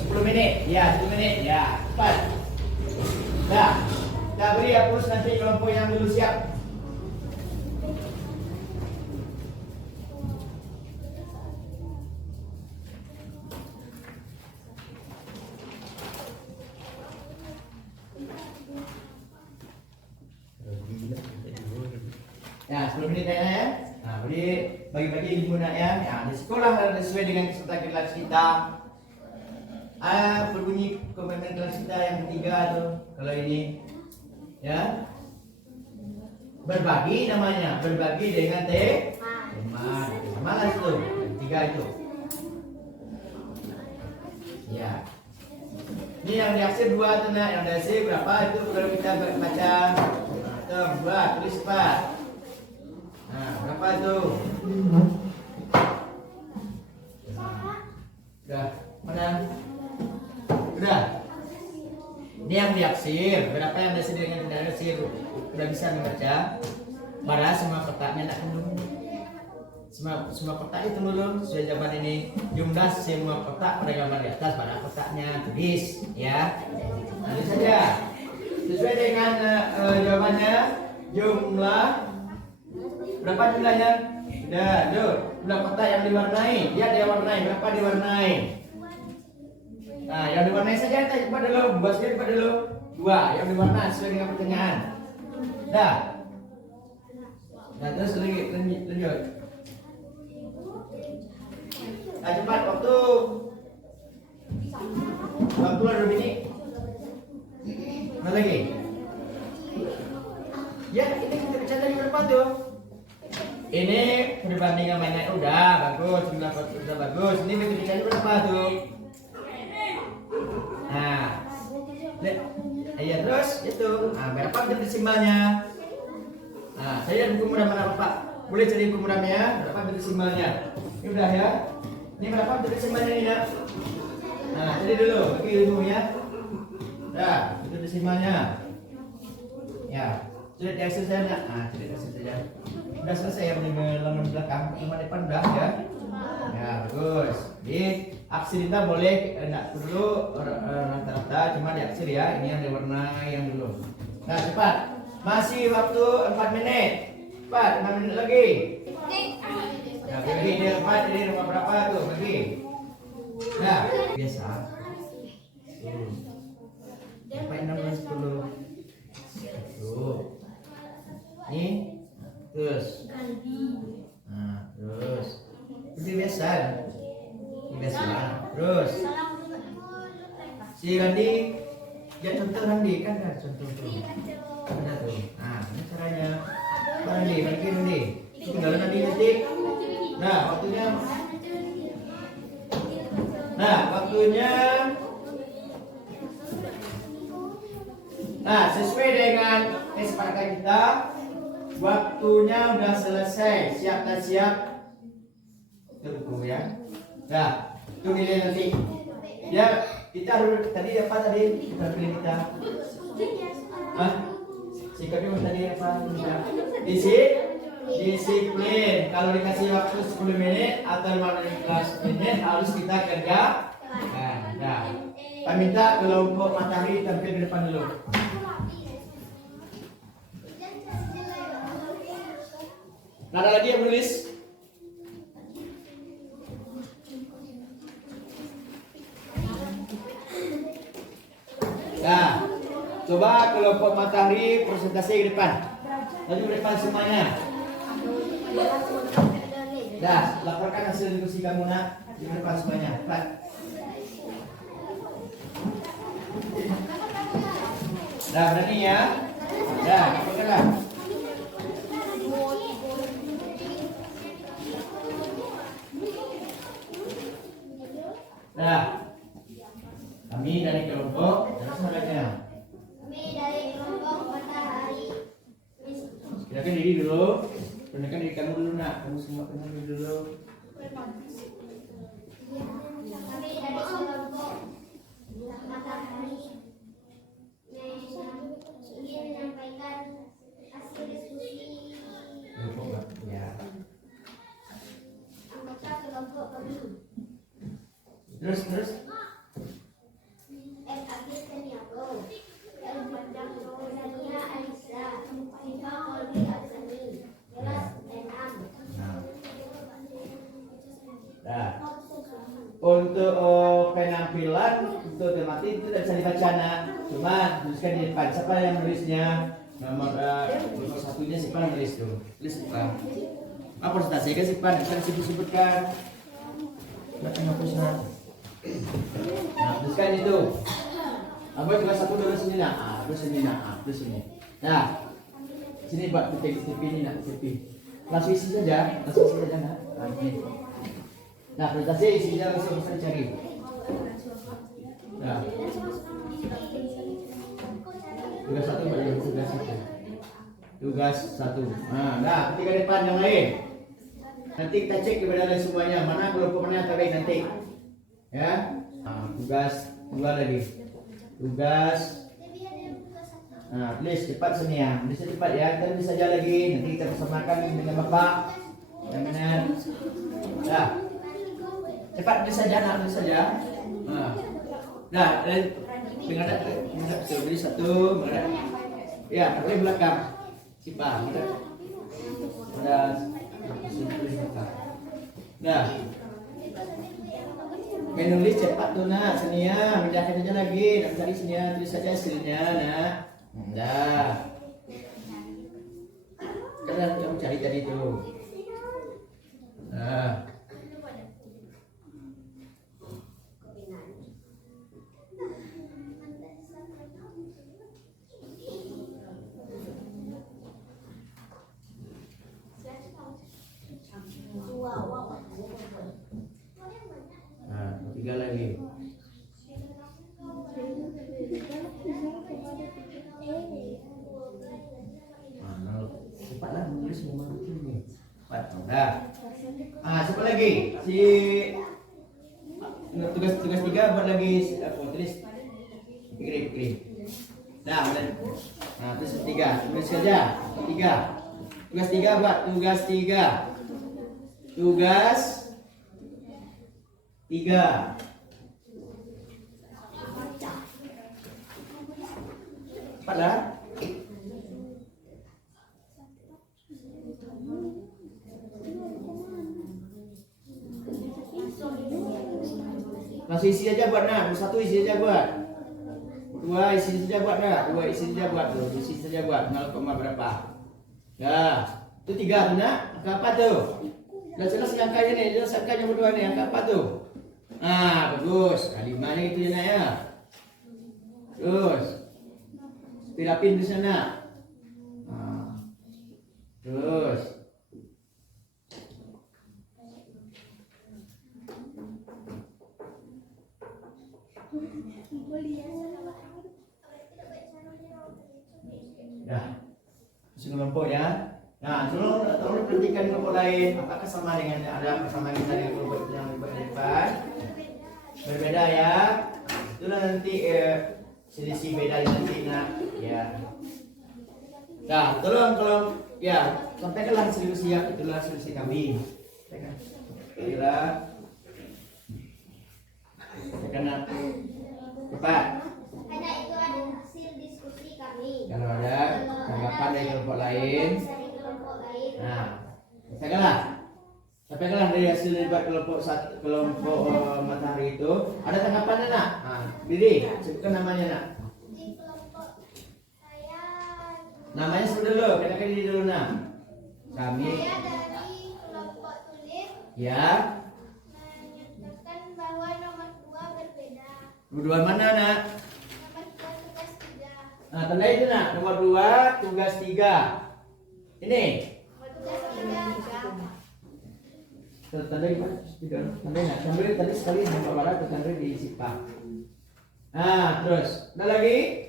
10 menit. Ya, 10 menit. Ya, cepat. Dah. Dah beri aplaus nanti kelompok yang dulu siap. Ya, 10 menit ya. Nah, beri bagi-bagi ilmu nak ya. Di sekolah sesuai dengan keserta kelas kita. Berbunyi komitmen kelas kita yang ketiga tuh. Kalau ini ya berbagi namanya, berbagi dengan teman. Malah itu, yang tiga itu. Ya. Ini yang diaksir 2 tuh nak, yang diaksir berapa itu kalau kita baca. Nah, 2 tulis 4. Nah, berapa itu? Udah, mana? Udah. Ini yang diaksir, berapa yang diaksir dengan tidak diaksir? Udah bisa membaca. Padahal semua kotaknya nak dulu. Semua kotak itu dulu sesuai jawaban ini. Jumlah semua kotak pada gambar di atas, pada kotaknya tulis ya. Nanti saja sesuai dengan jawabannya. Jumlah berapa jumlahnya? Sudah, tuh. Jumlah kotak yang diwarnai. Lihat dia warnai, berapa diwarnai? Nah, yang diwarnai saja kita coba dulu, buat sekali coba dulu. 2 yang diwarnai sesuai dengan pertanyaan. Dah. Nah, terus lanjut. Nah, cepat waktu ada ini. Mana lagi? Ya, ini kita bicara tadi berapa tuh? Ini perbandingan banyak udah bagus, jumlah udah bagus. Ini kita bicara berapa tuh? Nah, iya terus itu. Nah, berapa bentuk desimalnya? Nah, saya buku mudah mana Bapak? Boleh cari buku mudahnya? Berapa bentuk desimalnya? Ini udah ya. Ini berapa bentuk desimalnya ini ya? Nah, jadi dulu, bagi ilmu ya. Dah, bentuk desimalnya. Ya, sudah diaksir saya nak. Nah, sudah diaksir saja. Sudah selesai yang halaman belakang, halaman depan udah ya. Ya, bagus. Jadi aksir kita boleh enggak dulu rata-rata, cuma diaksir ya. Ini yang diwarnai yang dulu. Nah, cepat. Masih waktu 4 menit. Cepat, 6 menit lagi. Nah, bagi dia 4, jadi rumah berapa tuh? Bagi. Nah, biasa. Sampai 16 dulu. Tuh. Ini terus. Nah, terus. Itu biasa. Ini biasa. Terus. Si Randi, dia contoh Randi kan ada contoh tuh. Ada tuh. Nah, ini caranya. Randi, Randi. Tinggal Randi detik. Nah, waktunya. Nah, sesuai dengan kesepakatan kita, waktunya udah selesai. Siap dan siap. Tunggu ya. Nah, itu nilai nanti. Ya, kita harus tadi apa tadi? Kita pilih kita. Hah? Sikapnya tadi apa? Disiplin. Kalau dikasih waktu 10 menit atau 15 menit harus kita kerjakan. Nah, saya minta kelompok matahari tampil di depan dulu. Nah, ada lagi yang menulis? Nah, coba kelompok matahari presentasi ke depan. Maju ke depan semuanya. Dah, laporkan hasil diskusi kamu nak di depan semuanya. Cepat. Dah, berani ya? Dah, laporkanlah. Dah. Kami dari kelompok, terus semuanya. Kami dari kelompok matahari. Silakan diri dulu. Perkenalkan diri kamu dulu nak. Kamu semua kenal dulu. Kami dari kelompok matahari ingin menyampaikan hasil diskusi Kelompok ya. anggota kelompok kami. Terus. FAG Seniago, El Padang Rosania Alisa, Siva Kolbi Alsani, kelas 6. Nah, untuk penampilan untuk tematik itu tidak bisa dibaca nak. Cuma tuliskan di depan. Siapa yang menulisnya? Nomor 1-nya siapa yang menulis tuh? Tulis siapa? Apa presentasi kan siapa? Bisa disebutkan. Tidak hapusnya. Nah, teruskan itu. Abang juga satu dulu sini nak. Terus sini nak. Terus sini. Nah, sini buat titik TV ini nak TV. Langsung isi saja nak. Nah, ini. Nah, presentasi isinya langsung bisa cari. Nah. Tugas satu balik tugas satu. Tugas satu. Nah, ketika depan yang lain. Nanti kita cek kebenaran semuanya. Mana kelompok mana terbaik nanti. Ya. Nah, tugas dua lagi. Tugas. Nah, please cepat sini ya. Bisa cepat ya. Kita bisa jalan lagi. Nanti kita bersamakan dengan Bapak. Yang benar. Dah. Cepat bisa saja nak, bisa saja. Nah, menghadap beri satu, menghadap. Ya, boleh belakang. Siapa? Ada nah, menulis cepat tuh nak, sini ya, menjahit aja lagi, nak cari sini ya, tulis saja hasilnya nak. Dah. Karena kamu cari tadi tuh. Nah. Nah, tiga lagi. Cepatlah menulis semua itu nih. Cepat. Dah. Siapa lagi? Tugas tiga buat lagi tulis. Pikir. Nah, tulis tiga. Tulis saja. Tiga. Tugas tiga buat tugas tiga. Tugas tiga. Cepatlah. Langsung isi aja buat nak. Satu isi aja buat. Dua isi saja buat nak. Dua isi saja buat. Isi saja buat. 0, berapa? Ya. Itu tiga tu nak. Angka apa tu? Dah jelas angkanya ni. Jelas angka yang berdua ni. Angka apa tu? Bagus. 5 ni gitu je nak ya. Terus. Rapin di sana. Terus. Dah. Susun kelompok ya. Nah, tolong perhatikan kelompok lain. Apakah sama dengan ada persamaan kita dengan kelompok yang depan? Berbeda ya. Itulah nanti selisih beda nanti nak. Ya. Nah, tolong kalau ya sampaikanlah selisih ya. Itulah selisih kami. Sampaikan. Sampaikan. Cepat. Karena itu ada hasil diskusi kami. Kalau ada tanggapan dari kelompok lain, nah, sampaikanlah dari hasil debat kelompok matahari itu. Ada tanggapan nak? Diri, sebutkan namanya nak. Di kelompok saya. Namanya sebut dulu, kenalkan diri dulu nak. Kami. Saya dari kelompok tulis. Ya. Menyatakan bahwa nomor 2 berbeda. Dua mana nak? Nomor 2 tugas 3. Nah, tanda itu nak. Nomor 2 tugas 3. Ini. Tugas 3. Tanda gimana? Tanda nak. Tanda sekali nomor barat tanda di sipah. Nah, terus. Ada lagi?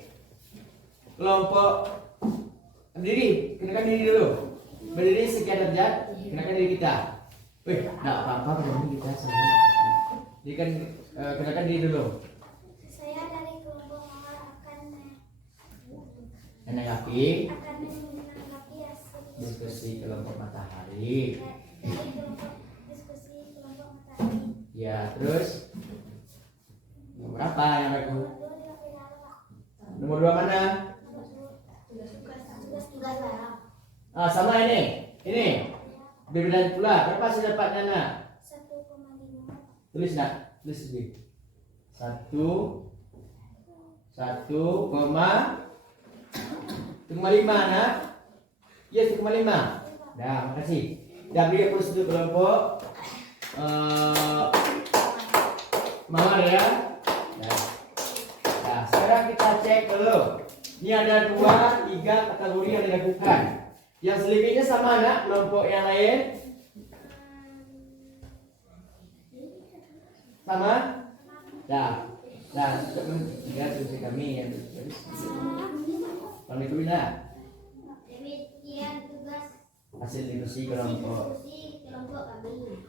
Kelompok berdiri. Kenakan diri dulu. Berdiri sekian derajat. Kenakan diri kita. Wih, enggak apa-apa kalau kita sama. Jadi kan kenakan diri dulu. Saya dari kelompok mawar akan Menanggapi menanggapi hasil diskusi kelompok matahari. dari kelompok diskusi kelompok matahari. Ya, terus nomor berapa yang baru? Nomor 2 mana? Tugas 3. Sama ini. Ini. Berbeda pula. Berapa sih dapatnya nak? 1,5. Tulis nak. Tulis sini. 1,5 nak. Ya 1,5. Dah, makasih. Dah beri prosedur kelompok Mawar ya. Nah, sekarang kita cek dulu. Ini ada 2, 3 kategori yang dilakukan. Yang selebihnya sama nggak kelompok yang lain? Sama? Nah, lihat diskusi kami yang kami Kumina. Demikian tugas Hasil diskusi kelompok. diskusi kelompok kami.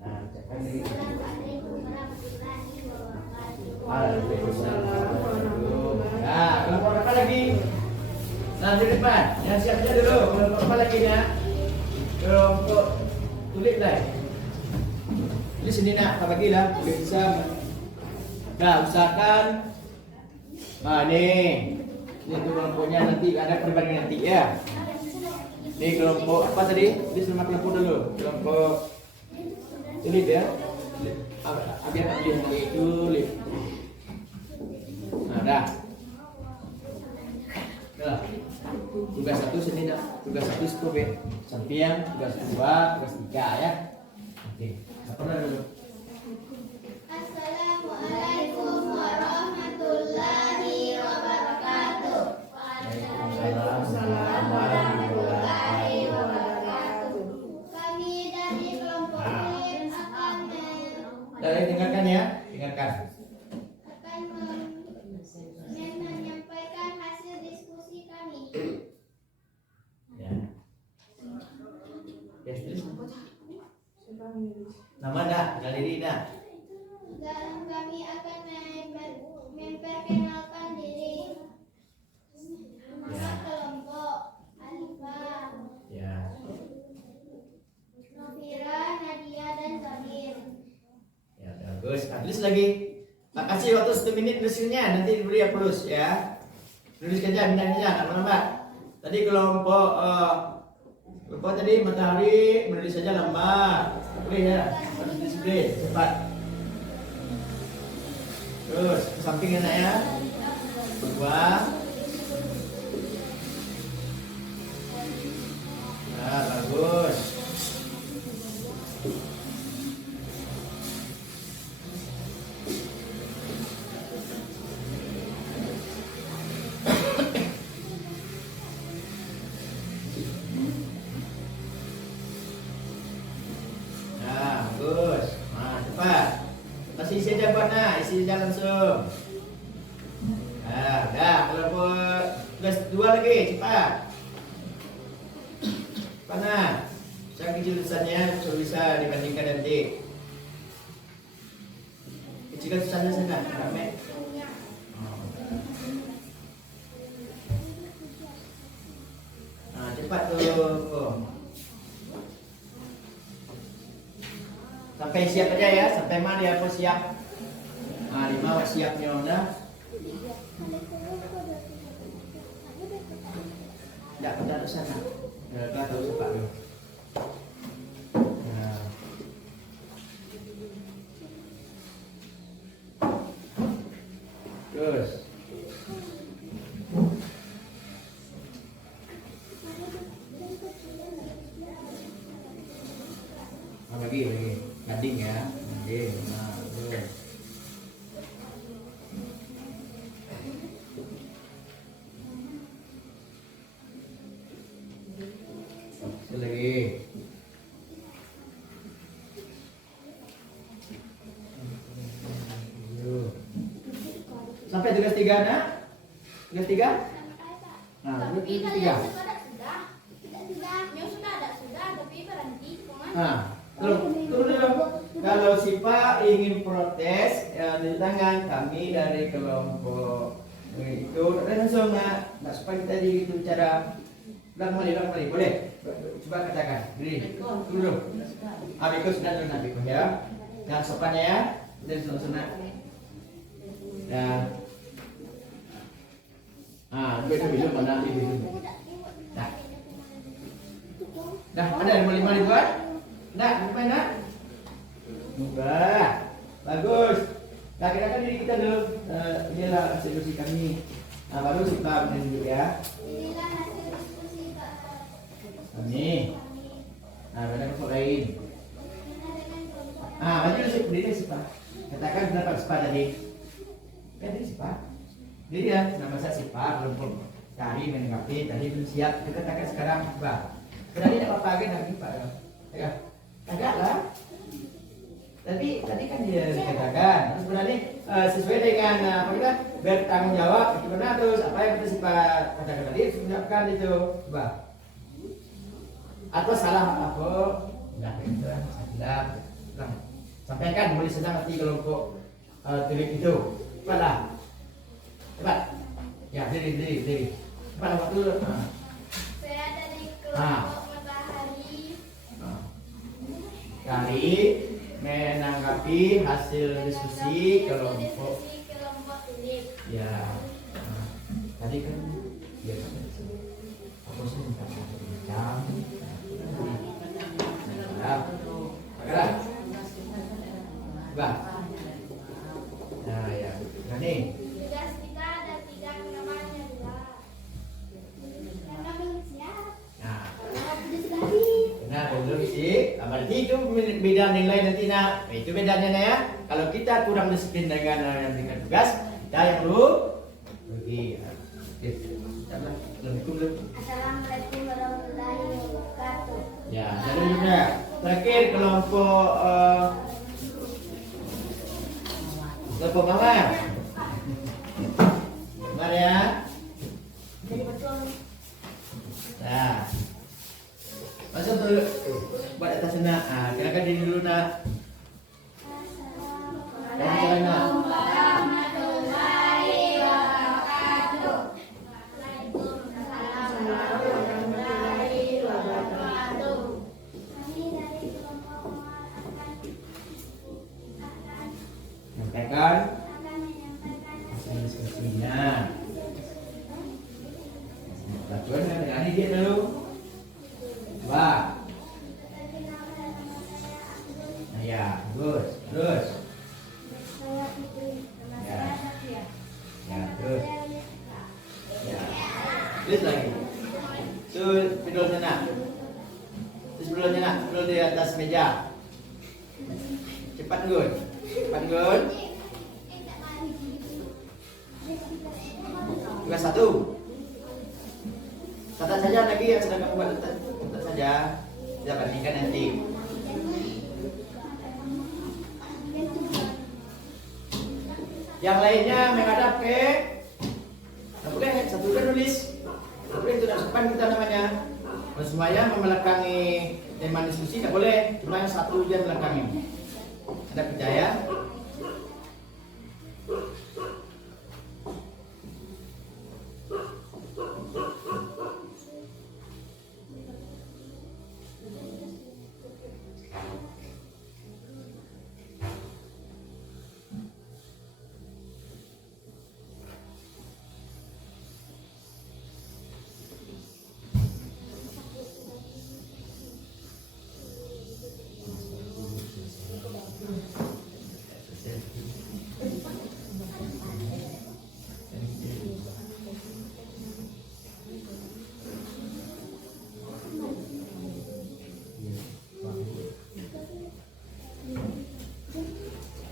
Nah, cekkan diri. Assalamualaikum warahmatullahi wabarakatuh. Waalaikumsalam. Nah, kelompok apa lagi? Nah, di depan. Yang siap-siap dulu. Kelompok apa lagi ya? Kelompok tulis lah. Ini sini nak, apa lagi lah? Tulis bisa. Nah, usahakan. Nah, nih. Ini tuh kelompoknya nanti ada perbandingan nanti ya. Ini kelompok apa tadi? Ini sama kelompok dulu. Kelompok ini ya. Biar itu lip. Nah, dah. Dah. Tugas 1 sini dah. Tugas 1 skop ya. Samping tugas 2, tugas 3 ya. Oke. Apa dulu? Assalamualaikum warahmatullahi wabarakatuh. Waalaikumsalam warahmatullahi wabarakatuh. Kami dari kelompok UIN akan Tinggalkan ya. Tinggalkan. menyampaikan hasil diskusi kami. Ya. Yes, terus. Nama dah, galeri dah. Dan kami akan memperkenalkan diri. Nama kelompok Alifah, Ya. Novira, Nadia, dan Qadir. Ya, bagus. Tulis lagi. Kasih waktu 1 menit nulisnya, nanti diberi plus ya. Tuliskan aja bintangnya, nama-nama. Tadi kelompok tadi matahari menulis saja lambat. Boleh ya. Harus disiplin, cepat. Terus ke samping anak ya. 2. Nah, bagus. Nah, bagus. Nah, cepat. Masih isi aja buat nah, isi aja langsung. Nah, dah. Kalau buat tugas 2 lagi, cepat. Mana? Saya kecil tulisannya supaya bisa dibandingkan nanti. Kecilkan tulisannya sana, rame. Nah, cepat tuh. Sampai siap aja ya, sampai mana ya apa siap. Nah, 5 siapnya udah. Tidak pada ke sana. Enggak tahu cepat dulu. Nah. Terus. Lagi. Gading ya. Gading. Nah, terus. Lagi. Sampai tugas 3 nak? Tugas 3? Nah, Tapi tugas kalian 3. sudah. Yang sudah ada, tapi berhenti. Nah, turun dulu. Kalau Sipa ingin protes, ya, di tangan kami dari kelompok itu langsung nak supaya kita di itu cara ulang kembali, boleh? Coba katakan, beri dulu. Abiko sudah dulu Abiko ya. Yang sopannya ya, dan langsung nak. Dan, dulu mana ini? Dah, ada yang mau 5 dibuat? Nak, lupa nak? Mudah, bagus. Nah, kira-kira diri kita dulu. Inilah hasil diskusi kami. Nah, baru Sipa menunjuk ya. Inilah hasil diskusi Kami. Nah, ada kelompok lain. dengan kelompok Maju Sipa, berdiri Sipa. Katakan dapat sifat tadi. Kan ini sifat. Jadi ya, nama saya sifat kelompok cari menanggapi tadi belum siap. Kita katakan sekarang sifat. Berarti tidak apa-apa kan lagi Pak ya? Agak lah. Tapi tadi kan dia dikatakan sebenarnya sesuai dengan apa kita bertanggung jawab itu benar terus apa yang kita sifat katakan tadi ucapkan itu coba atau salah apa enggak itu salah sampaikan boleh sedang hati kelompok tulis itu cepat ya diri cepat waktu Saya dari kelompok matahari. Kali menanggapi hasil diskusi kelompok tulip. ya tadi kan dia aku sih minta jam agak bah nah ya nah nih Tugas kita ada 3 namanya adalah yang siap. nah Kalau sudah sekali. nah belum sih berarti itu beda nilai nanti nak itu bedanya ya kalau kita kurang disiplin dengan yang diberikan tugas kita yang perlu pergi Assalamualaikum warahmatullahi wabarakatuh. ya lalu juga terakhir kelompok kelompok mawar benar ya Jadi betul. nah masuk dulu buat atas sana silakan diri dulu nak Assalamualaikum warahmatullahi wabarakatuh. Kami dari kelompok menyampaikan akan menyampaikan hasil diskusinya lakukan dengan ini dia dulu coba perkenalkan nama saya Abdul. nah ya terus Saya Fitri. Nama Ya. saya Safia. ya terus Saya Yusra. ya terus lagi so pedul sana terus pedulnya nak pedul di atas meja cepat gun tugas 1 catat saja lagi yang sedang kamu buat catat saja tidak bandingkan nanti yang lainnya menghadap ke tak boleh satu kan nulis tak boleh itu sopan kita namanya semuanya membelakangi tema diskusi tak boleh cuma yang satu aja belakangi ada percaya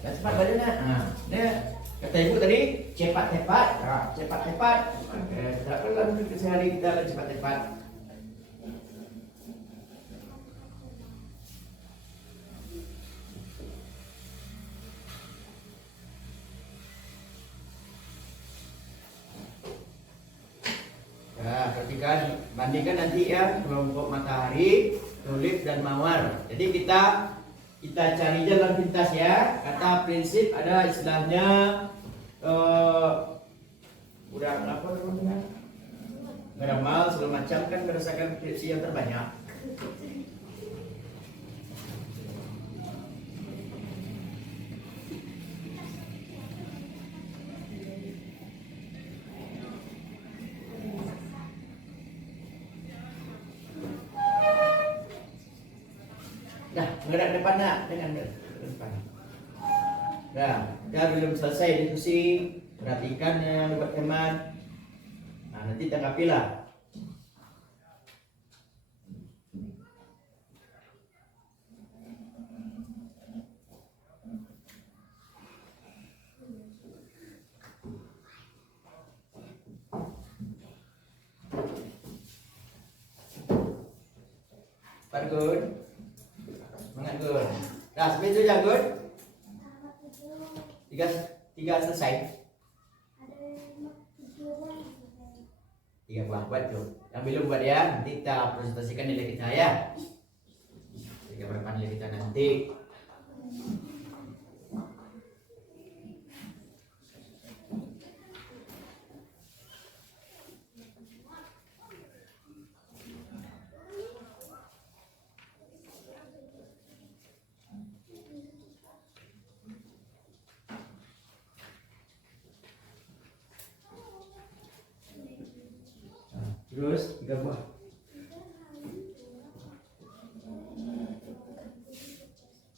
cepat badannya. Nah, kata ibu tadi cepat-cepat, cepat-cepat. Tak perlu sehari kita cepat-cepat. Nah, perhatikan, bandingkan nanti ya kelompok matahari, tulip dan mawar. Jadi kita cari jalan pintas ya. Kata prinsip ada istilahnya udah apa namanya? Beramal segala macam kan berdasarkan prinsip yang terbanyak. Nah, menghadap depan nak dengan depan. Nah, dah belum selesai diskusi, perhatikan yang buat teman. Nah, nanti tanggapilah. Pak Gun. Semangat Gun. Dah sampai itu ya Gun. Tiga selesai. Tiga buat tuh. Yang belum buat ya, nanti kita presentasikan nilai kita ya. Tiga berapa nilai kita nanti. Terus 3 buah.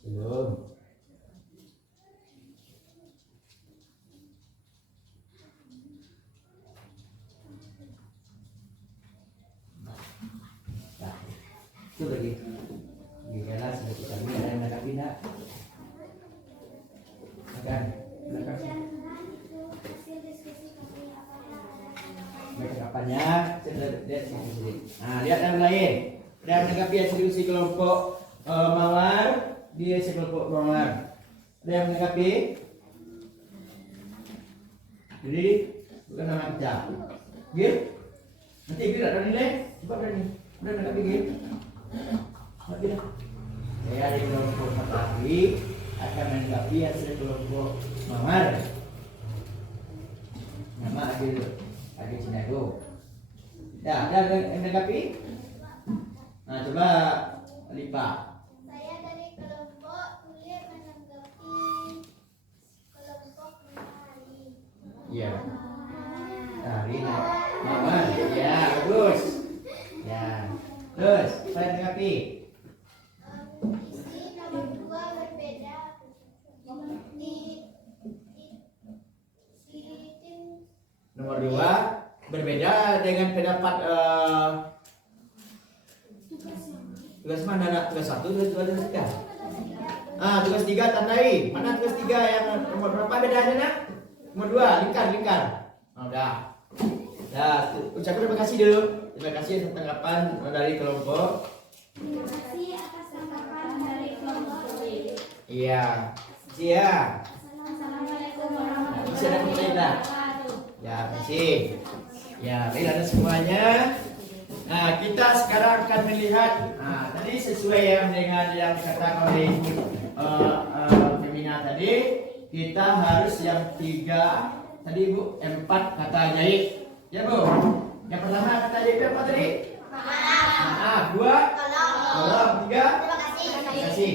Belum. Nah, itu lagi. Gimana sudah kita lihat ada yang nak pindah. Makan. Belakang. Kapannya lihat sini. Nah, lihat yang lain. Dan menanggapi hasil diskusi kelompok mawar di hasil kelompok mawar. Ada yang menanggapi? Jadi bukan nama kita. Gil? Nanti Gil ada nilai? Coba berani. Udah menanggapi Gil? Nanti dah. Saya di kelompok matahari akan menanggapi hasil kelompok mawar. Nama Agil. Lagi Cina itu. Ya, ada yang menanggapi? Nah, coba lipat. Saya dari kelompok kulit menanggapi kelompok matahari. Iya. Hari mawar. Ya, bagus. Ya. Terus, saya menanggapi. Isi nomor 2 berbeda Nomor 2 berbeda dengan pendapat tugas mana nak? Tugas 1, tugas 3. Tugas 3 tandai. Mana tugas 3 yang nomor berapa bedanya nak? Nomor 2, lingkar. Udah. Dah, ucapkan terima kasih dulu. Terima kasih atas tanggapan dari kelompok. Terima kasih atas tanggapan dari kelompok kulit. Iya. Sia. Assalamualaikum warahmatullahi Masih ada pertanyaan? Ya, kasih. Ya, baik ada semuanya. Nah, kita sekarang akan melihat. Tadi sesuai yang dengan yang dikatakan oleh Femina tadi, kita harus yang 3 tadi Bu, 4 kata ajaib. Ya Bu. Yang pertama kata ajaib apa tadi? Maaf. 2 tolong. 3 terima kasih.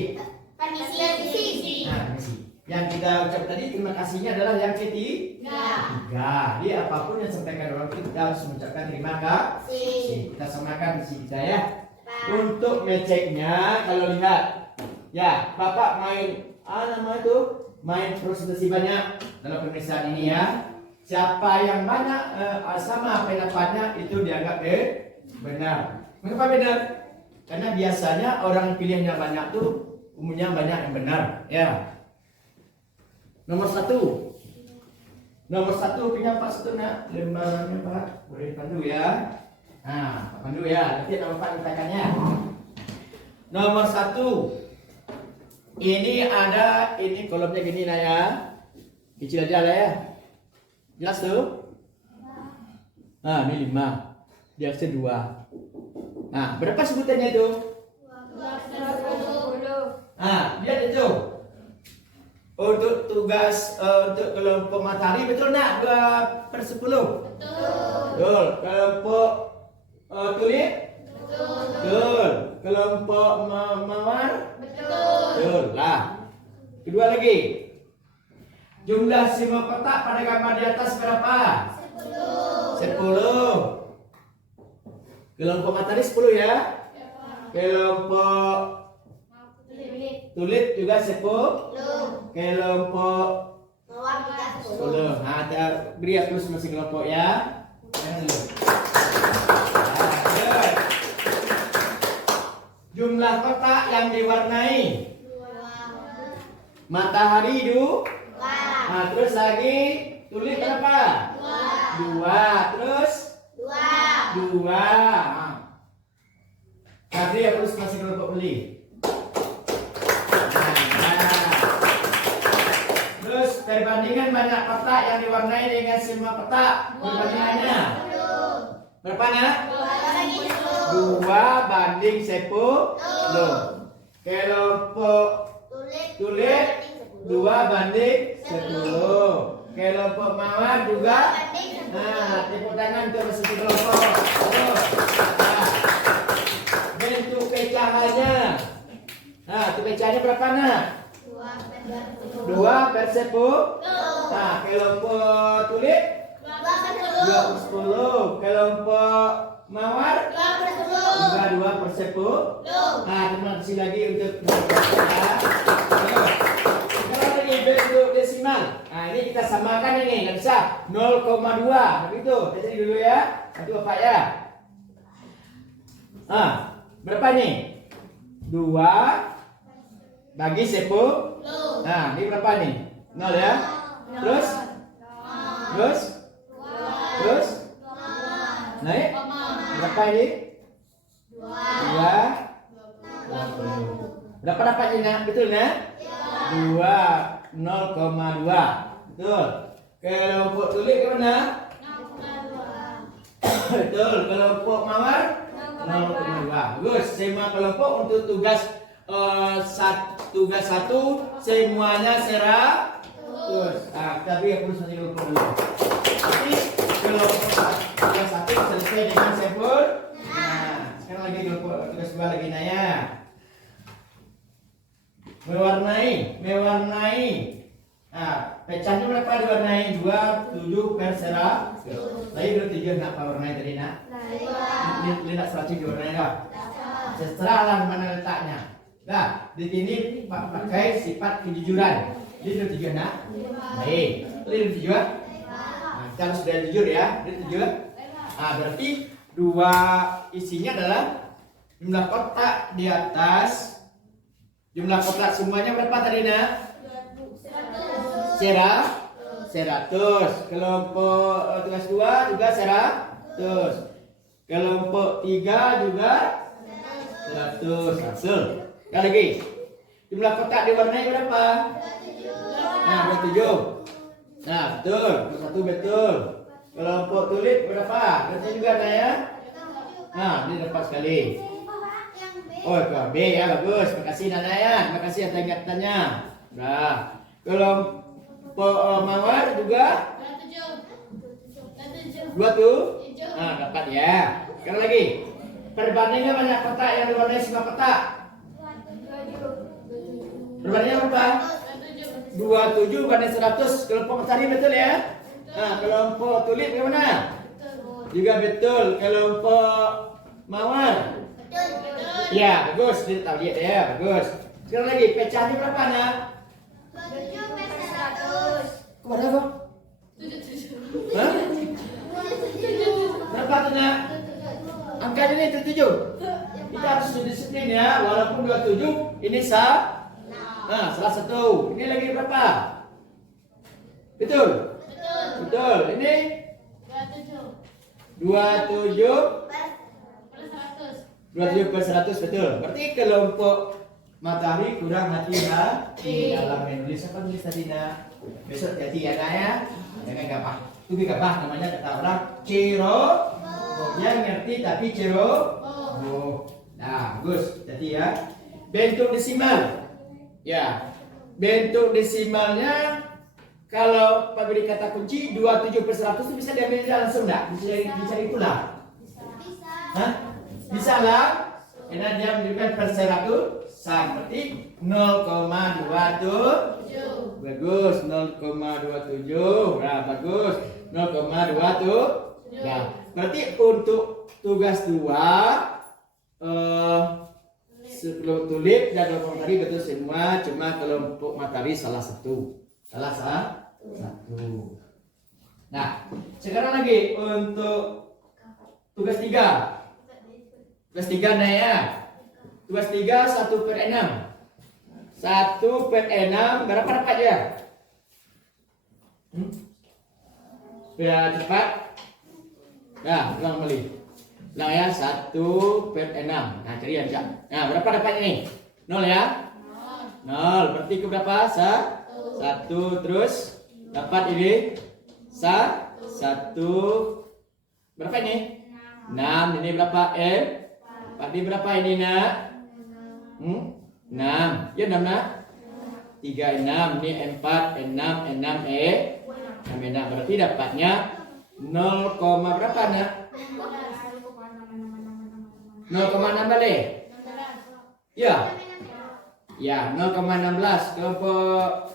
Permisi. Nah, permisi. Yang kita ucap tadi terima kasihnya adalah yang ketiga. Jadi apapun yang disampaikan orang itu kita harus mengucapkan terima kasih. Kita samakan di sini kita ya. Untuk ngeceknya kalau lihat, ya Bapak main main presentasi banyak dalam pemeriksaan ini ya. Siapa yang banyak sama pendapatnya itu dianggap benar. Mengapa benar? Karena biasanya orang pilihnya banyak tuh umumnya banyak yang benar ya. Nomor 1 pinjam Pak satu nak lembarannya Pak, boleh pandu ya. Nah, pandu ya, nanti nama Pak letakkannya. Nomor 1 ini ada, ini kolomnya gini lah ya, kecil aja lah ya, jelas tuh. Nah, ini 5, di aksi 2. Nah, berapa sebutannya itu? 20. Nah, lihat itu. Untuk tugas untuk kelompok matahari betul nak 2/10? Betul. Kelompok kulit? Betul. Kelompok mawar? Betul. Lah. Kedua lagi. Jumlah semua kotak pada gambar di atas berapa? 10. Kelompok matahari 10 ya? Kelompok tulit juga 10. Kelompok Mawar 10. Nah, kita beri aplaus masing kelompok ya. Jumlah kotak yang diwarnai matahari 2. Nah, terus lagi tulis berapa? 2. Terus 2. Nah. Beri apa masih kelompok beli. Terus perbandingan banyak kotak yang diwarnai dengan semua kotak. Perbandingannya berapa nak? 2 banding 10. Kelompok tulip 2 banding 10. Kelompok mawar juga. Nah, tepuk tangan untuk mesin kelompok. Nah, bentuk pecahannya. Nah, untuk pecahannya berapa nak? 2 per 10. Nah, kelompok tulip 2 per 10. Kelompok mawar juga 2 per 10. Nah, terima kasih lagi untuk sekarang lagi bentuk desimal. Nah, ini kita samakan ini, nggak bisa 0,2 begitu. Kita cari dulu ya, satu Bapak ya. Nah, berapa ini? 2 bagi 10. Nah, ini berapa nih? 0 ya. Terus naik berapa ini? 2. Berapa dapatnya nak? Betul nak? 2 0,2. Betul. Kelompok tulip ke mana? 0,2. Betul. Kelompok mawar 0,2. Bagus. Semua kelompok untuk tugas tugas 1 semuanya 100. Tapi aku harus masih kelompok dulu. Tapi kelompok tugas 1 selesai dengan 10. Nah, sekarang lagi kelompok tugas 2 lagi nanya. Mewarnai. Nah, pecahnya berapa diwarnai? 2, 7 per 100. Lagi belum 7 nak warnai tadi nak? Ini nak 100 diwarnai dah. Terserahlah mana letaknya. Nah, di sini pakai sifat kejujuran. Ini belum 7 nak? Baik. Ini belum 7. Nah, kita harus sudah jujur ya. Ini 7. Nah, berarti 2 isinya adalah jumlah kotak di atas. Jumlah kotak semuanya berapa tadi nak? 100. Kelompok tugas 2 juga 100. Kelompok 3 juga 100. Hasil. Sekali lagi. Jumlah kotak diwarnai berapa? 27. Nah, 27. Nah, betul. Satu betul. Kelompok tulip berapa? Betul juga nah ya? Nah, ini dapat sekali. Oh, kelompok B ya, bagus. Terima kasih Nana ya. Terima kasih atas ingatannya. Nah, kelompok mawar juga 27. Nah, dapat ya. Sekarang lagi. Perbandingan banyak kotak yang diwarnai semua kotak. Perbandingan berapa? 27 banding 100. Kelompok matahari betul ya? Nah, kelompok tulip bagaimana? Juga betul. Kelompok mawar? Ya, bagus. Dia tahu lihat ya, bagus. Sekarang lagi, pecahnya berapa nak? 27 per 100. Kemana kok? Hah? Berapa tuh nak? Angkanya ini 7. Kita harus disiplin ya. Walaupun 27, ini nah, salah satu. Ini lagi berapa? Betul? Betul. Ini 27 per 100 betul. Berarti kelompok matahari kurang hati-hati dalam menulis. Apa tulis tadi nak? Besok hati ya nak ya. Jangan gabah. Itu gabah namanya kata orang cero. Dia ngerti tapi cero. Nah, bagus. Hati ya. Bentuk desimal. Ya. Bentuk desimalnya kalau pabrik kata kunci 27 per 100 itu bisa diambil langsung enggak? Bisa dicari pula. Hah? Bisa lah. Karena dia memberikan per 100 berarti 0,27. Bagus, 0,27. Nah, bagus. 0,27. Nah, berarti untuk tugas 2 tulip dan kelompok matahari betul semua, cuma kelompok matahari salah satu. Nah, sekarang lagi untuk tugas 3. Tugas 3 nah ya. Tugas 3 1 per 6. 1 per 6 berapa dapat ya? Biar cepat. Nah, ulang kembali. Ulang ya, 1/6. Nah, cari ya bisa. Nah, berapa dapat ini? 0 ya? 0. Berarti ke berapa? 1. Terus dapat ini 1. Berapa ini? 6. Ini berapa? Berarti berapa ini nak? 6. Ya 6 nak? 3 6. Ini 4 6 6 6. Berarti dapatnya 0, berapa nak? 0,6 balik. Ya. Ya, 0,16 kelompok.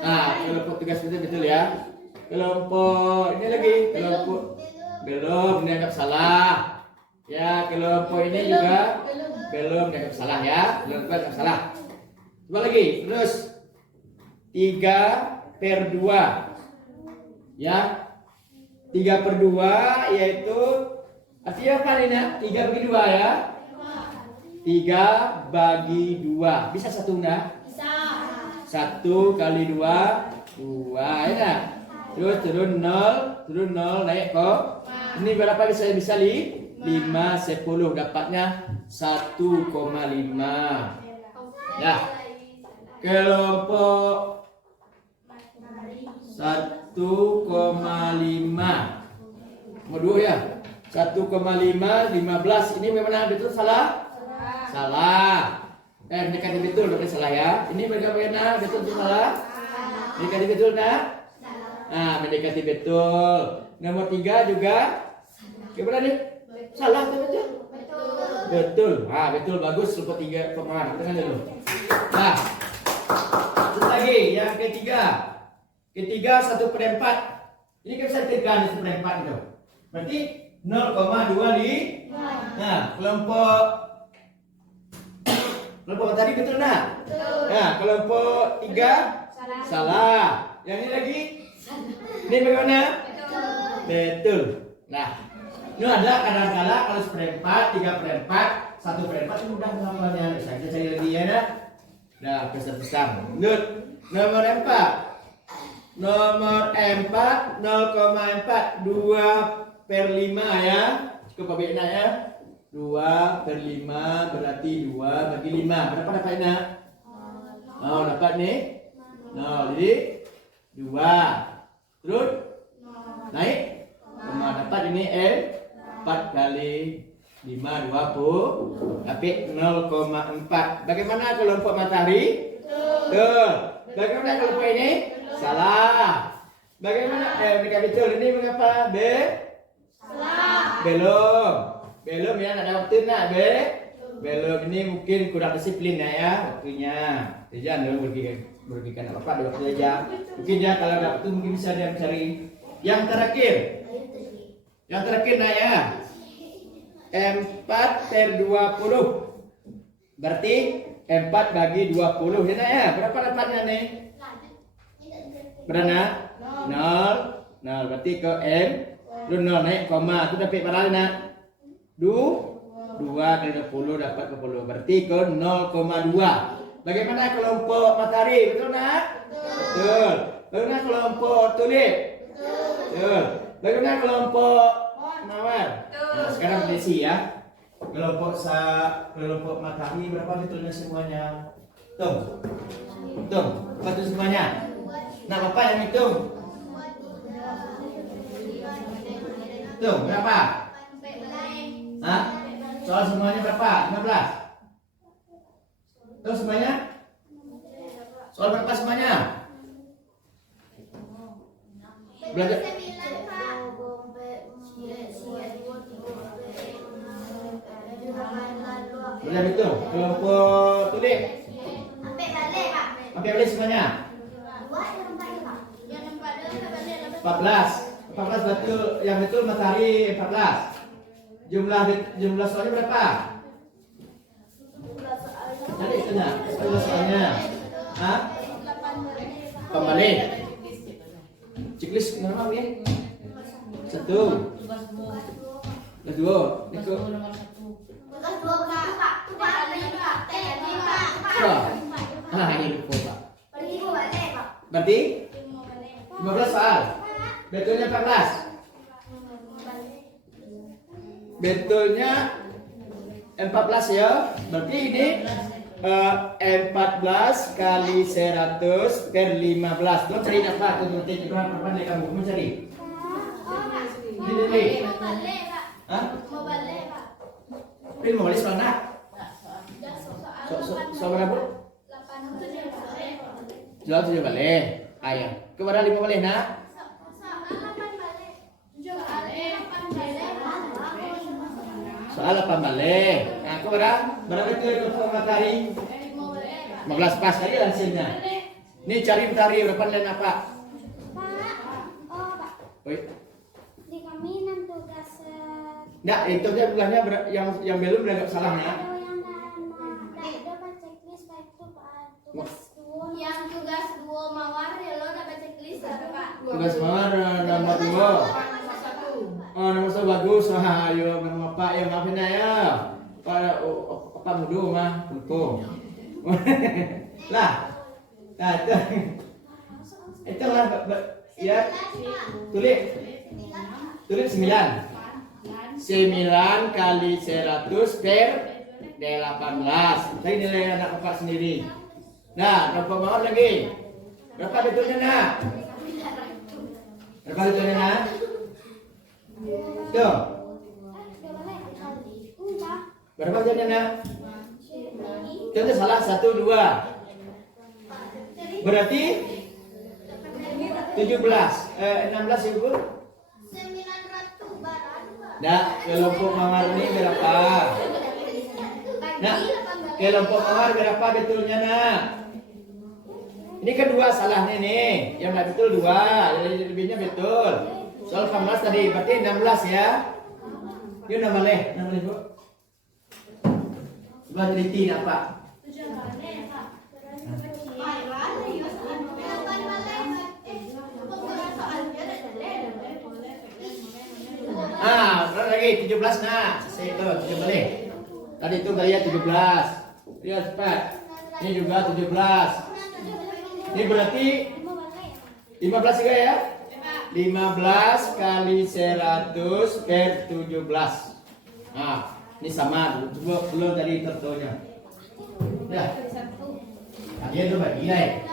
Kelompok tugas betul ya. Kelompok ini lagi, kelompok belum dianggap salah. Ya, kelompok ini juga belum dianggap salah ya. Belum dianggap salah. Coba lagi, terus 3/2. Ya. 3/2 yaitu artinya apa nih nak? 3/2 ya. 3/2. Bisa 1 enggak? Bisa. 1 kali 2 2 ya. Terus turun 0 naik ke. Ini berapa bisa 5 10 dapatnya 1,5. Ya. Kelompok 1,5. Nomor 2 ya. 1,5 15. Ini memang betul salah? Salah. Mendekati betul berarti salah ya. Ini bagaimana betul atau salah? Mendekati betul nak? Mendekati betul. Nomor 3 juga gimana nih? Salah atau betul? Betul. Betul bagus. Nomor 3 pemahaman. Tengah dulu. Nah, terus lagi yang ketiga. Ketiga 1/4. Ini kan bisa ditekan 1/4 itu. Berarti 0,2 di. Nah, kelompok tadi betul nak? Betul. Nah, kelompok 3 salah. Yang ini lagi? Ini bagaimana? Betul. Nah, ini ada kadang-kala kalau 1/4, 3/4, 1/4 ini mudah menghafalnya. Bisa kita cari lagi ya nak? Nah, besar-besar. Good. Nomor 4. Nomor 4 0,4 2/5 ya. Cukup babena ya. 2/5 berarti 2 bagi 5. Berapa dapatnya? Dapat nih. 0. Jadi 2. Terus naik. Dapat ini 4 kali 5 20. Tapi 0,4. Bagaimana kelompok matahari? Betul. Bagaimana kelompok ini? Salah. Bagaimana? Mereka betul. Ini mengapa? Salah. Belum ya, ada waktu nak belum. Ini mungkin kurang disiplin ya waktunya. Jangan dulu merugikan apa di waktu aja. Mungkin ya kalau ada waktu mungkin bisa dia mencari. Yang terakhir nak ya. 4/20. Berarti 4 bagi 20 ya nak ya. Berapa dapatnya nih? Berapa? 0. Berarti ke M. Lu 0 naik koma. Itu dapat berapa nak? 2 kali 20 dapat 20. Berarti ke 0,2. Bagaimana kelompok matahari? Betul nak? Betul. Bagaimana kelompok tulip? Betul. Bagaimana kelompok mawar? Nah, sekarang desi ya. Kelompok matahari berapa betulnya semuanya? Hitung. Betul semuanya. Nah, Bapak yang hitung. Hitung berapa? Soal semuanya berapa? 15. Tuh semuanya? Soal berapa semuanya? Belajar. Belajar itu. Kelompok tulip. Sampai balik semuanya? 14 betul. Yang betul matahari 14. Jumlah soalnya berapa? Jadi jumlah soalnya. Kembali. Checklist normal ya. 1. Tugas 2. Ini ke. Ini lupa Pak. Berarti 15 soal. Betulnya 14. betulnya 14 ya. Berarti ini 14 kali 100 per 15. Kamu cari apa? Kamu cari berapa kamu? Kamu cari. Ini. Mau balik, Pak. Hah? Mau balik, Pak. Ini mau balik mana? Soal Soal berapa? 8 itu dia balik. Soal 7 balik. Ayo. Kepada 5 balik nak? Soal 8 balik. Nah, kepada berapa itu matahari? 15 pas tadi hasilnya. Ini cari matahari berapa nilai apa? Pak, oh Pak, Oi. di kami nan tugas Nggak, itu dia bukannya yang belum agak salahnya. ada yang dapat checklist Pak itu Pak. Tugas dua. Yang tugas dua mawar ya lo dapat checklist Pak. Tugas mawar nomor 2. Oh, nomor 1 bagus. Wah, ayo nama Pak ya maafin ya. Pak mudu mah hukum. Lah. Nah, itu lah ya. Tulis 9. 9 kali 100 per 18. Saya nilai anak Bapak sendiri. Nah, berapa mawar lagi? Berapa betulnya nak? Berapa betulnya nak? Tuh. Berapa betulnya nak? Itu salah 1, 2. Berarti 17. 16 ibu. 900 baran Pak. Nah, kelompok mawar ini berapa? Nah, kelompok mawar berapa betulnya nak? Ini kedua salahnya nih. Yang nggak betul 2, yang lebihnya betul. Soal 18 tadi, berarti 16 ya. Yuk nama leh bu. Sebelah teliti apa? Berapa lagi? 17 nah. Selesai itu, 17. Tadi itu kalian 17. Lihat cepat. Ini juga 17. Ini berarti 15 juga ya? 15 kali 100 per 17. Nah, ini sama. Belum tadi tertunya. Udah. Nah, dia tuh bagi lah ya.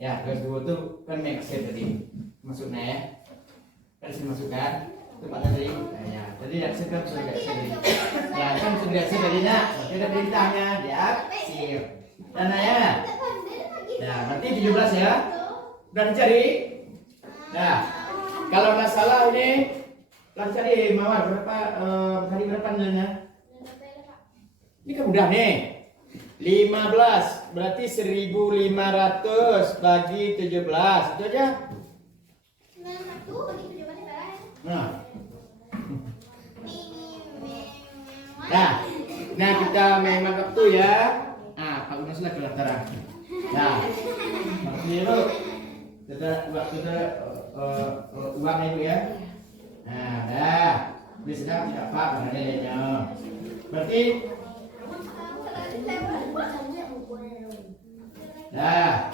Ya, tugas 2 tuh kan make sense tadi. Masuknya ya. Kan dimasukkan. Itu mana tadi? Nah, ya. Tadi aksi kan sudah enggak sih. Ya, kan sudah aksi tadinya. Berarti ada perintahnya, diaksir. Dan ya. Nah, nanti 17 ya. Udah dicari? Nah, kalau masalah ini telah cari mawar berapa hari berapa nilainya? Ini kan udah nih. 15 berarti 1500 bagi 17 itu aja. Nah kita memang waktu ya. Pak Unas lah kelataran. Nah, maksudnya itu uangnya itu ya. Nah, dah. Ini sedang tidak Pak nilainya. Berarti nah.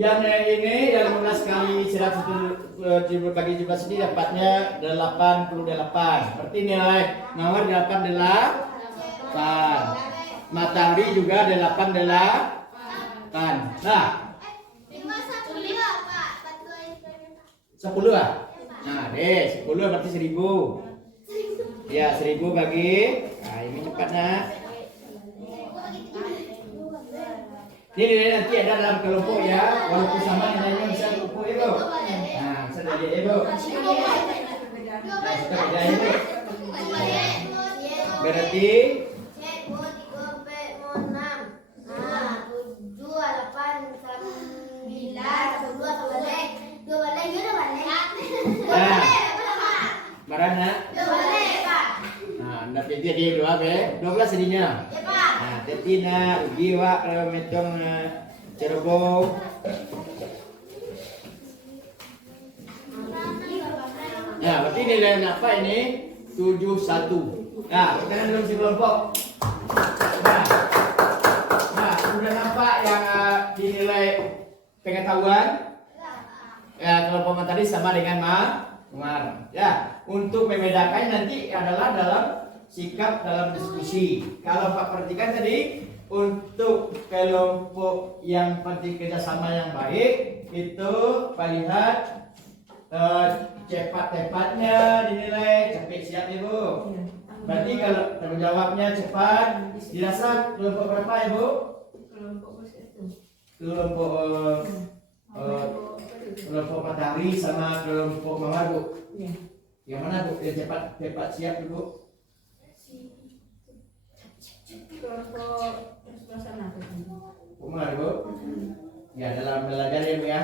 Yang ini yang 15 kali 100 bagi 17 ini dapatnya 88. Berarti nilai mawar 88. Matahari juga 88. Nah, 10 ah. Nah, deh 10 berarti 1000. Ya, 1000 bagi. Nah, ini cepat nak. Ini nanti ada dalam kelompok ya, walaupun sama nilainya bisa kelompok itu. Nah, bisa dari ibu. Nah, ibu. Berarti barang nak. Nah, berarti dia 12 jadinya. Ya, Pak. Nah, tetina, giwa, metong ceroboh. Nah, berarti nilai apa ini? 71. Nah, kita dulu si kelompok. Nah, sudah nampak yang dinilai pengetahuan. Ya, kelompok tadi sama dengan Mar. Ya, untuk membedakan nanti adalah dalam sikap dalam diskusi. Kalau Pak perhatikan tadi, untuk kelompok yang penting kerjasama yang baik itu Pak lihat cepat-cepatnya dinilai, cepet siap Ibu. Berarti kalau tanggung jawabnya cepat, dirasa kelompok berapa Ibu? Kelompok matahari sama kelompok mawar Bu. Yang mana Bu? Yang cepat siap Ibu? Kelompok sebelah sana. Mawar Bu. Ya, dalam belajar ya Bu ya.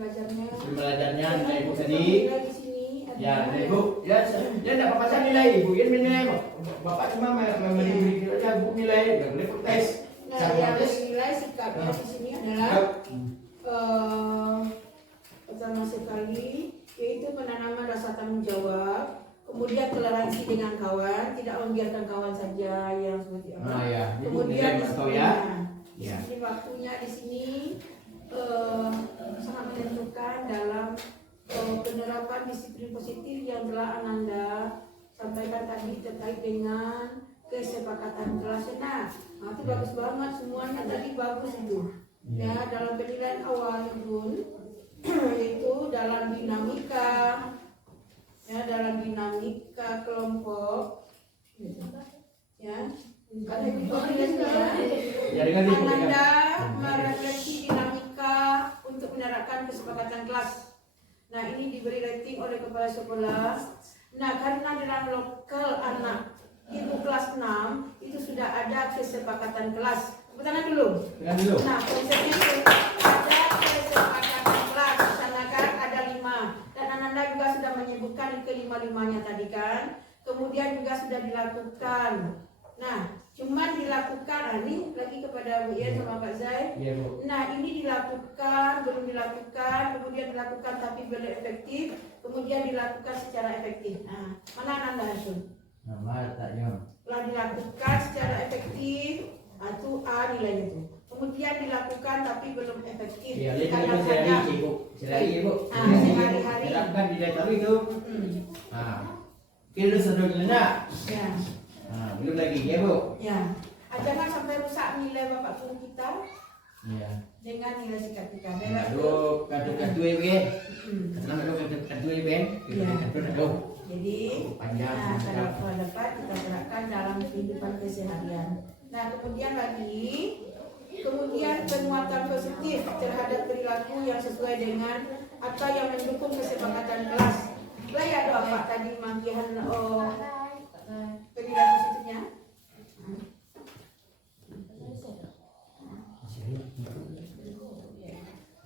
Belajarnya. Belajarnya nilai Ibu tadi. Di sini ada. Ya, Ibu. Ya, tidak apa-apa saya nilai Ibu. Ini nilai Bapak cuma memberi aja Bu nilai, enggak boleh protes. Nah, yang menilai sikapnya di sini adalah pertama sekali yaitu penanaman rasa tanggung jawab, kemudian toleransi dengan kawan, tidak membiarkan kawan saja yang seperti apa. Nah, ya. Kemudian di sini, ya. di Ya. sini waktunya di sini sangat menentukan dalam penerapan disiplin positif yang telah Ananda sampaikan tadi terkait dengan kesepakatan kelas. Nah, itu bagus banget semuanya tadi bagus itu. Ya, dalam penilaian awal pun yaitu dalam dinamika kelompok ya. Ada Ya, dengan Ibu. Ananda merefleksi dinamika untuk menerapkan kesepakatan kelas. Nah, ini diberi rating oleh kepala sekolah. Nah, karena dalam lokal anak Ibu kelas 6 itu sudah ada kesepakatan kelas. Tepuk tangan dulu. Nah, konsepnya itu ada kesepakatan kelas. Di sana kan ada 5. Dan Ananda juga sudah menyebutkan kelima-limanya tadi kan. Kemudian juga sudah dilakukan. Nah, cuman dilakukan, ini lagi kepada Bu Ian sama Pak Zai. Iya, Bu. Nah, ini dilakukan, belum dilakukan, kemudian dilakukan tapi belum efektif, kemudian dilakukan secara efektif. Nah, mana Ananda itu? Nama taknya. Telah dilakukan secara efektif, itu A nilainya itu. Kemudian dilakukan tapi belum efektif. Iya, lihat Kadang-kadang. sehari-hari Ibu. Sehari Ibu. Sehari-hari. Terapkan nilai tadi itu. Nah, kita sudah jelas. Ya, Nah, belum lagi ya Bu. ya. Jangan sampai rusak nilai bapak guru kita Iya. dengan nilai sikap kita. Aduh, kartu Ibu ya. Kartu Ibu ya. Kartu. Jadi, Panjang. nah, kalau dapat kita terapkan dalam kehidupan keseharian. Nah, kemudian penguatan positif terhadap perilaku yang sesuai dengan apa yang mendukung kesepakatan kelas. Layak doa Pak tadi manggihan perilaku positifnya.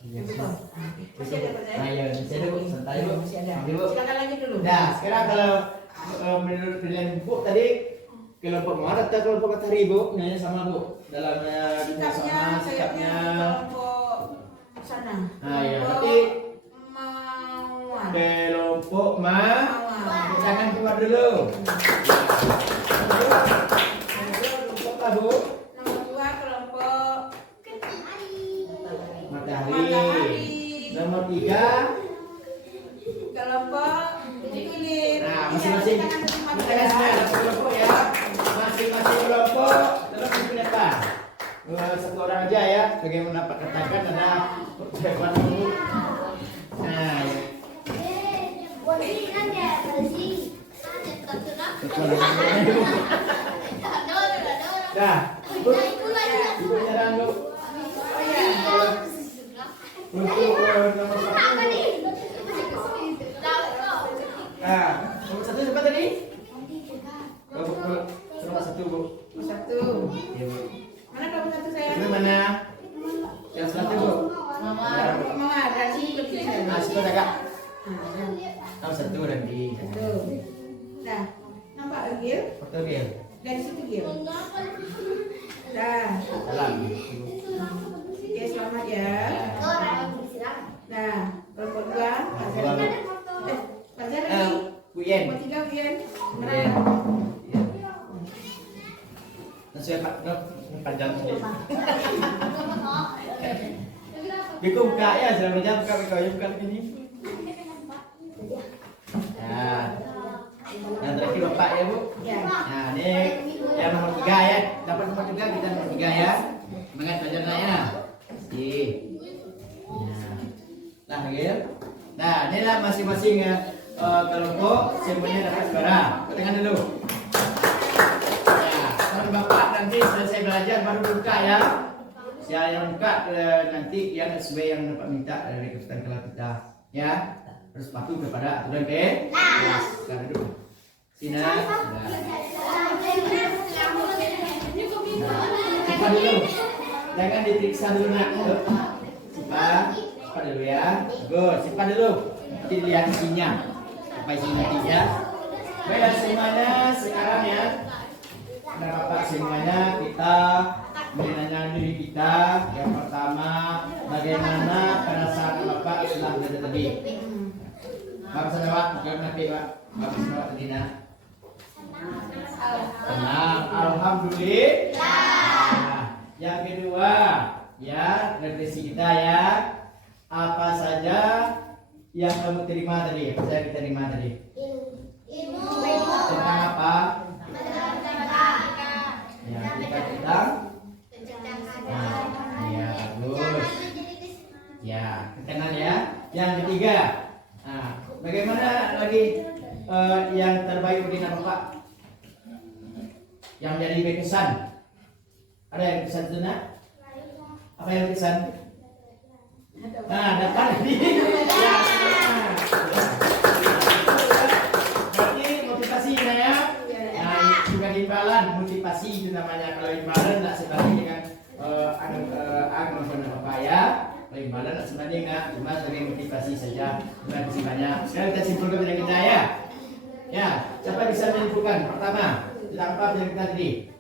Betul. Masih ada Pak Zai? Ayo, masih ada Bu. Santai Bu. Masih ada. Ambil, Bu. Silakan lanjut dulu. Nah, sekarang kalau menurut penilaian Bu tadi kelompok mana atau kelompok matahari Bu? Nanya sama Bu dalam Sikapnya, sikapnya. kelompok sana. Nah, ya Kelompok berarti Mawar. kelompok Mawar. Tangan keluar dulu. Kelompok apa Bu? Nomor 2 kelompok Matahari. Matahari. Nomor 3 kelompok Tulir. Nah, masing-masing kita semua kelompok ya. Masing-masing kelompok dalam pendapat. Satu orang aja ya. Bagaimana Pak katakan ada pertemuan dulu. Nah, ya. Nah, Ibu nyerang dulu. Oh ya. Untuk nomor 1. Nah, nomor 1 siapa tadi? Nomor 1 Bu. Nomor 1. Iya Bu. Mana nomor 1 saya? Itu mana? Yang satu Bu. Mawar. Mawar. Dari Tulir. Nah, situ agak. Nomor 1 dan di. Tuh. Nah, nampak lagi Gil. Foto Gil. Dari situ Gil. Dah. Salam. Oke, selamat ya. Nah, telepon gua. Pacar lagi. Kuyen. Mau tinggal Gil. Kuyen. Mana? Nasi Pak, panjang sedikit. Biko buka ya, selama jam buka Biko ya buka ini. Ya. Yang terakhir Bapak ya Bu. Ya. Nah ini yang nomor 3 ya, dapat nomor 3 kita nomor 3 ya. Semangat belajarnya ya. Nah, gitu. Nah, inilah masing-masing kelompok semuanya dapat juara. Tangan dulu. Nah, kalau Bapak nanti selesai belajar baru buka ya. Siapa yang buka nanti yang sesuai yang Bapak minta dari keputusan kelas kita ya. Terus patuh kepada aturan kelas. Sekarang dulu. Sini. Simpan dulu. Jangan diperiksa dulu nak. Simpan dulu ya. Good. Simpan dulu. Nanti lihat isinya. Apa isi nantinya. Baiklah semuanya sekarang ya. Nah, Bapak semuanya kita menanya diri kita. Yang pertama, bagaimana perasaan Bapak setelah belajar tadi? Bapak senang, jawab nanti Pak. Bapak senang tadi nak. Tenang, alhamdulillah. Nah, yang kedua, ya refleksi kita ya. Apa saja yang kamu terima tadi? Apa saja kita terima tadi? Tentang apa? Ya, kita tentang. Ya, bagus. Ya, ketenangan ya. Yang ketiga, nah, bagaimana lagi yang terbaik bagi Bapak? Yang jadi berkesan? Ada yang berkesan itu nak? Apa yang berkesan? Nah, dapat tadi. Ya, berarti motivasi ya. Nah, juga imbalan motivasi itu namanya. Kalau imbalan tidak sebanding dengan Bapak ya. Kalau imbalan tidak sebanding enggak, cuma sebagai motivasi saja. Terima kasih banyak. Sekarang kita simpulkan belajar kita ya. Ya, siapa bisa menyimpulkan? Pertama, tentang apa belajar kita tadi?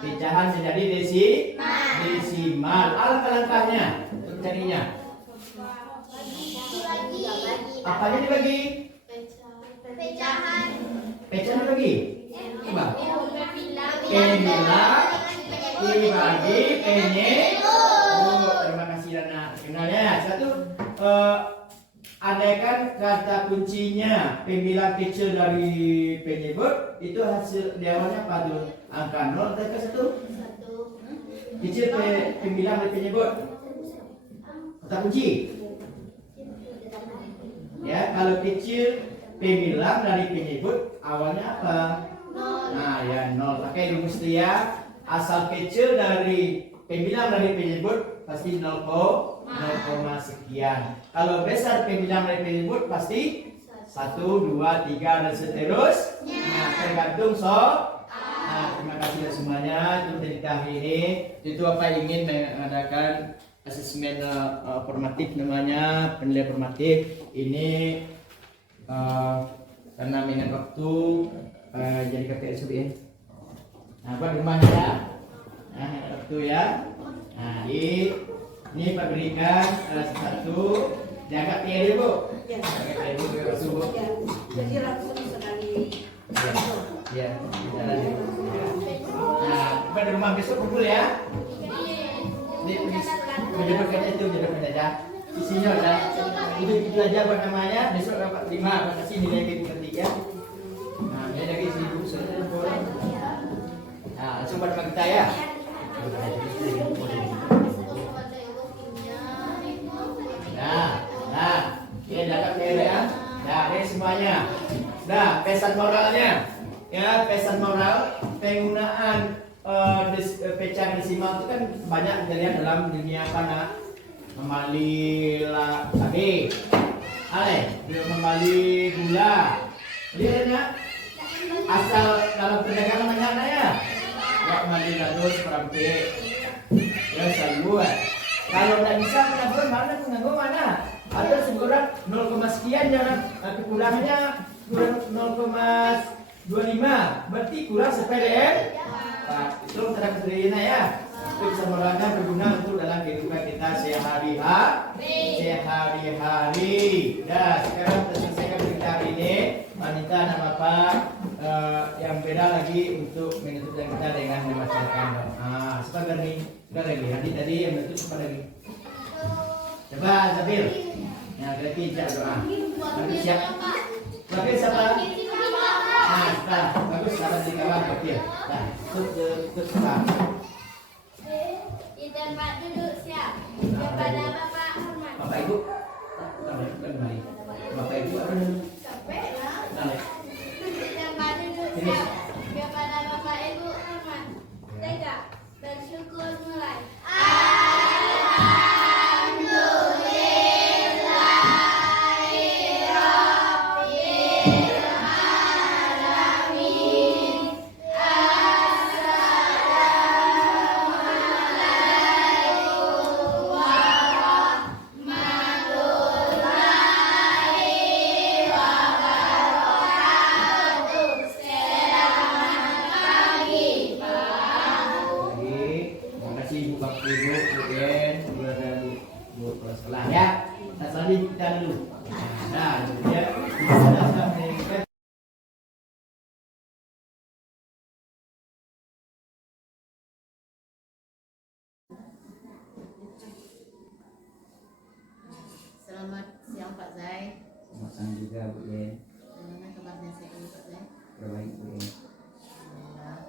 Pecahan menjadi desimal. Alangkah-langkahnya untuk mencarinya. Apanya dibagi? Pecahan dibagi. Coba. Pemilah dibagi penyebut. Oh, terima kasih Dana. Kenalnya satu. Andaikan kata kuncinya pembilang kecil dari penyebut itu hasil jawabannya apa tuh? Angka 0 atau 1? Kecil pembilang dari penyebut. Kata kunci. Ya, kalau kecil pembilang dari penyebut awalnya apa? Nah, ya 0. Pakai rumus dia. Asal kecil dari pembilang dari penyebut pasti 0, sekian. Kalau besar pembilang dari penyebut pasti 1, 2, 3 dan seterusnya. Nah, tergantung Nah, terima kasih semuanya untuk cerita hari ini. Itu apa ingin mengadakan asesmen formatif namanya, penilaian formatif. Ini karena mengingat waktu jadi KPSB ya. Nah, buat rumahnya ya. Nah, waktu ya. Nah, ini Pak berikan satu. Diangkat dia Bu. Ya. Diangkat Bu ke subuh. Ya. Jadi langsung sekali. Ya. Nah, pada rumah besok kumpul ya. Ini menjadikan itu menjadikan aja. Isinya udah itu aja buat namanya. Besok dapat 5. Makasih nilai ketiga. Nah, ini lagi 1.000. Nah, langsung buat kita ya. Nah, ini dapat ya. Nah, ini semuanya. Nah, pesan moralnya. Ya, pesan moral penggunaan pecahan desimal itu kan banyak kita lihat dalam dunia apa nak? Memali cabai, memali gula. Lihat nak? Asal dalam perdagangan mana ya? Wak mali gadus perampe. Ya selalu. Kalau tidak bisa menabur mana? Atau sekurang 0, sekian jangan kekurangannya kurang 0,25. Berarti kurang sepele. Pak, itu terhadap dirinya ya. Itu bisa merupakan berguna untuk dalam kehidupan kita sehari-hari. Nah, sekarang kita selesaikan berita hari ini. Wanita nama Bapak yang beda lagi untuk menutup kita dengan membacakan doa. Siapa nih? Sudah lagi. Tadi yang menutup siapa lagi? Coba Zabil. Nah, berarti ijab doa. Bagus siap. Bagus siapa? Nah, kita bagus sahabat di kawan kecil. Nah, tutup sebentar. Di tempat duduk siap. Kepada Bapak hormat. Bapak Ibu. Kembali. Bapak Ibu apa nih? Capek lah. Nah, Di tempat duduk siap. Kepada Bapak Ibu hormat. Tegak. Bersyukur mulai. Terima kasih Ibu Bapak Ibu, Bu Den, Bu dan Bu Kepala Sekolah ya. Nah, selanjutnya kita dulu. Nah, kemudian kita sudah mengingat Selamat siang Pak Zai. selamat siang juga Bu Den. Bagaimana kabarnya saya ini Pak Zai? Terbaik Bu Den. Alhamdulillah.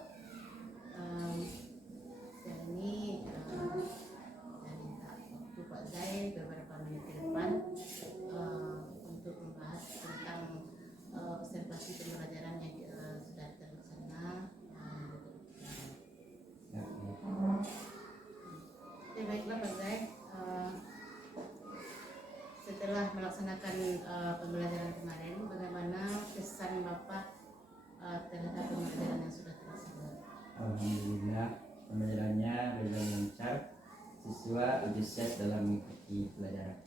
Siang ini saya minta waktu Pak Zai beberapa menit ke depan untuk membahas tentang observasi pembelajaran yang sudah terlaksana. Ya, Oke, baiklah Pak Zai. Setelah melaksanakan pembelajaran kemarin, bagaimana kesan Bapak terhadap pembelajaran yang sudah terlaksana? Alhamdulillah pembelajarannya berjalan lancar. Siswa antusias dalam mengikuti pelajaran.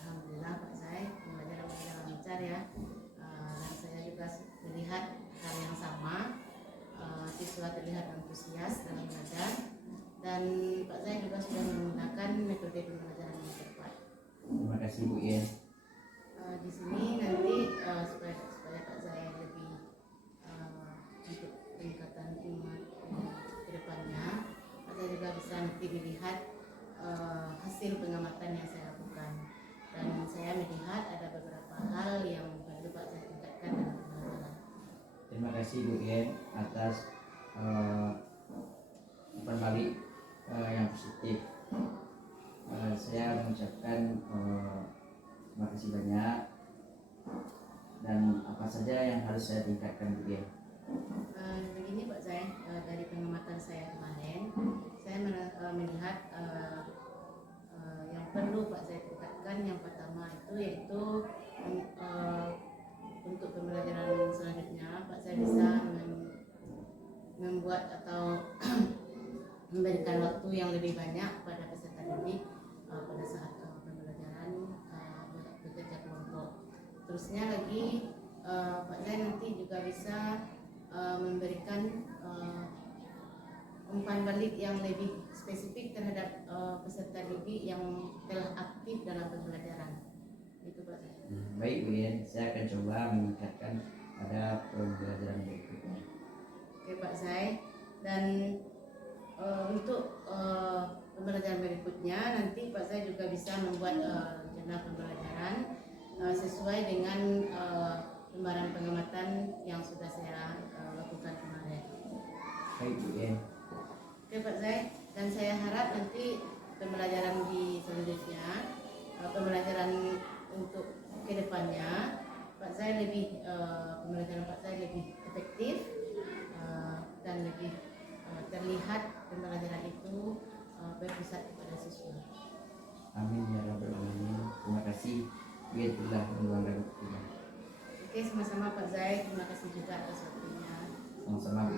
Alhamdulillah Pak Zai, pembelajaran berjalan lancar ya. Dan saya juga melihat hal yang sama. Siswa terlihat antusias dalam belajar, dan Pak Zai juga sudah menggunakan metode pembelajaran yang tepat. Terima kasih Bu Yen. Di sini nanti supaya Pak Zai lebih untuk peningkatan umat ke depannya, Pak Zai juga bisa nanti melihat hasil pengamatan yang saya lakukan, dan saya melihat ada beberapa hal yang perlu Pak Zai tingkatkan dalam pembelajaran. Terima kasih Bu Yen atas umpan balik yang positif. Saya mengucapkan terima kasih banyak, dan apa saja yang harus saya tingkatkan Bu Yen? Begini Pak Zai, dari pengamatan saya kemarin, saya melihat yang perlu Pak Zai tingkatkan yang pertama itu yaitu untuk pembelajaran selanjutnya Pak Zai bisa membuat atau memberikan waktu yang lebih banyak pada peserta didik pada saat pembelajaran bekerja kelompok. Terusnya lagi Pak Zai nanti juga bisa memberikan umpan balik yang lebih spesifik terhadap peserta didik yang telah aktif dalam pembelajaran. Itu Pak Zai. Baik Bu Yen, saya akan coba meningkatkan pada pembelajaran berikutnya. Oke Pak Zai, dan untuk pembelajaran berikutnya nanti Pak Zai juga bisa membuat rencana pembelajaran sesuai dengan lembaran pengamatan yang sudah saya lakukan kemarin. Baik Bu Yen. Oke Pak Zai, dan saya harap nanti pembelajaran di selanjutnya, pembelajaran untuk kedepannya Pak Zai lebih pembelajaran Pak Zai lebih efektif dan lebih terlihat pembelajaran itu berpusat kepada siswa. Amin ya rabbal alamin. Terima kasih Bu Yen telah meluangkan waktunya. Oke, sama-sama Pak Zai, terima kasih juga atas waktunya. Sama-sama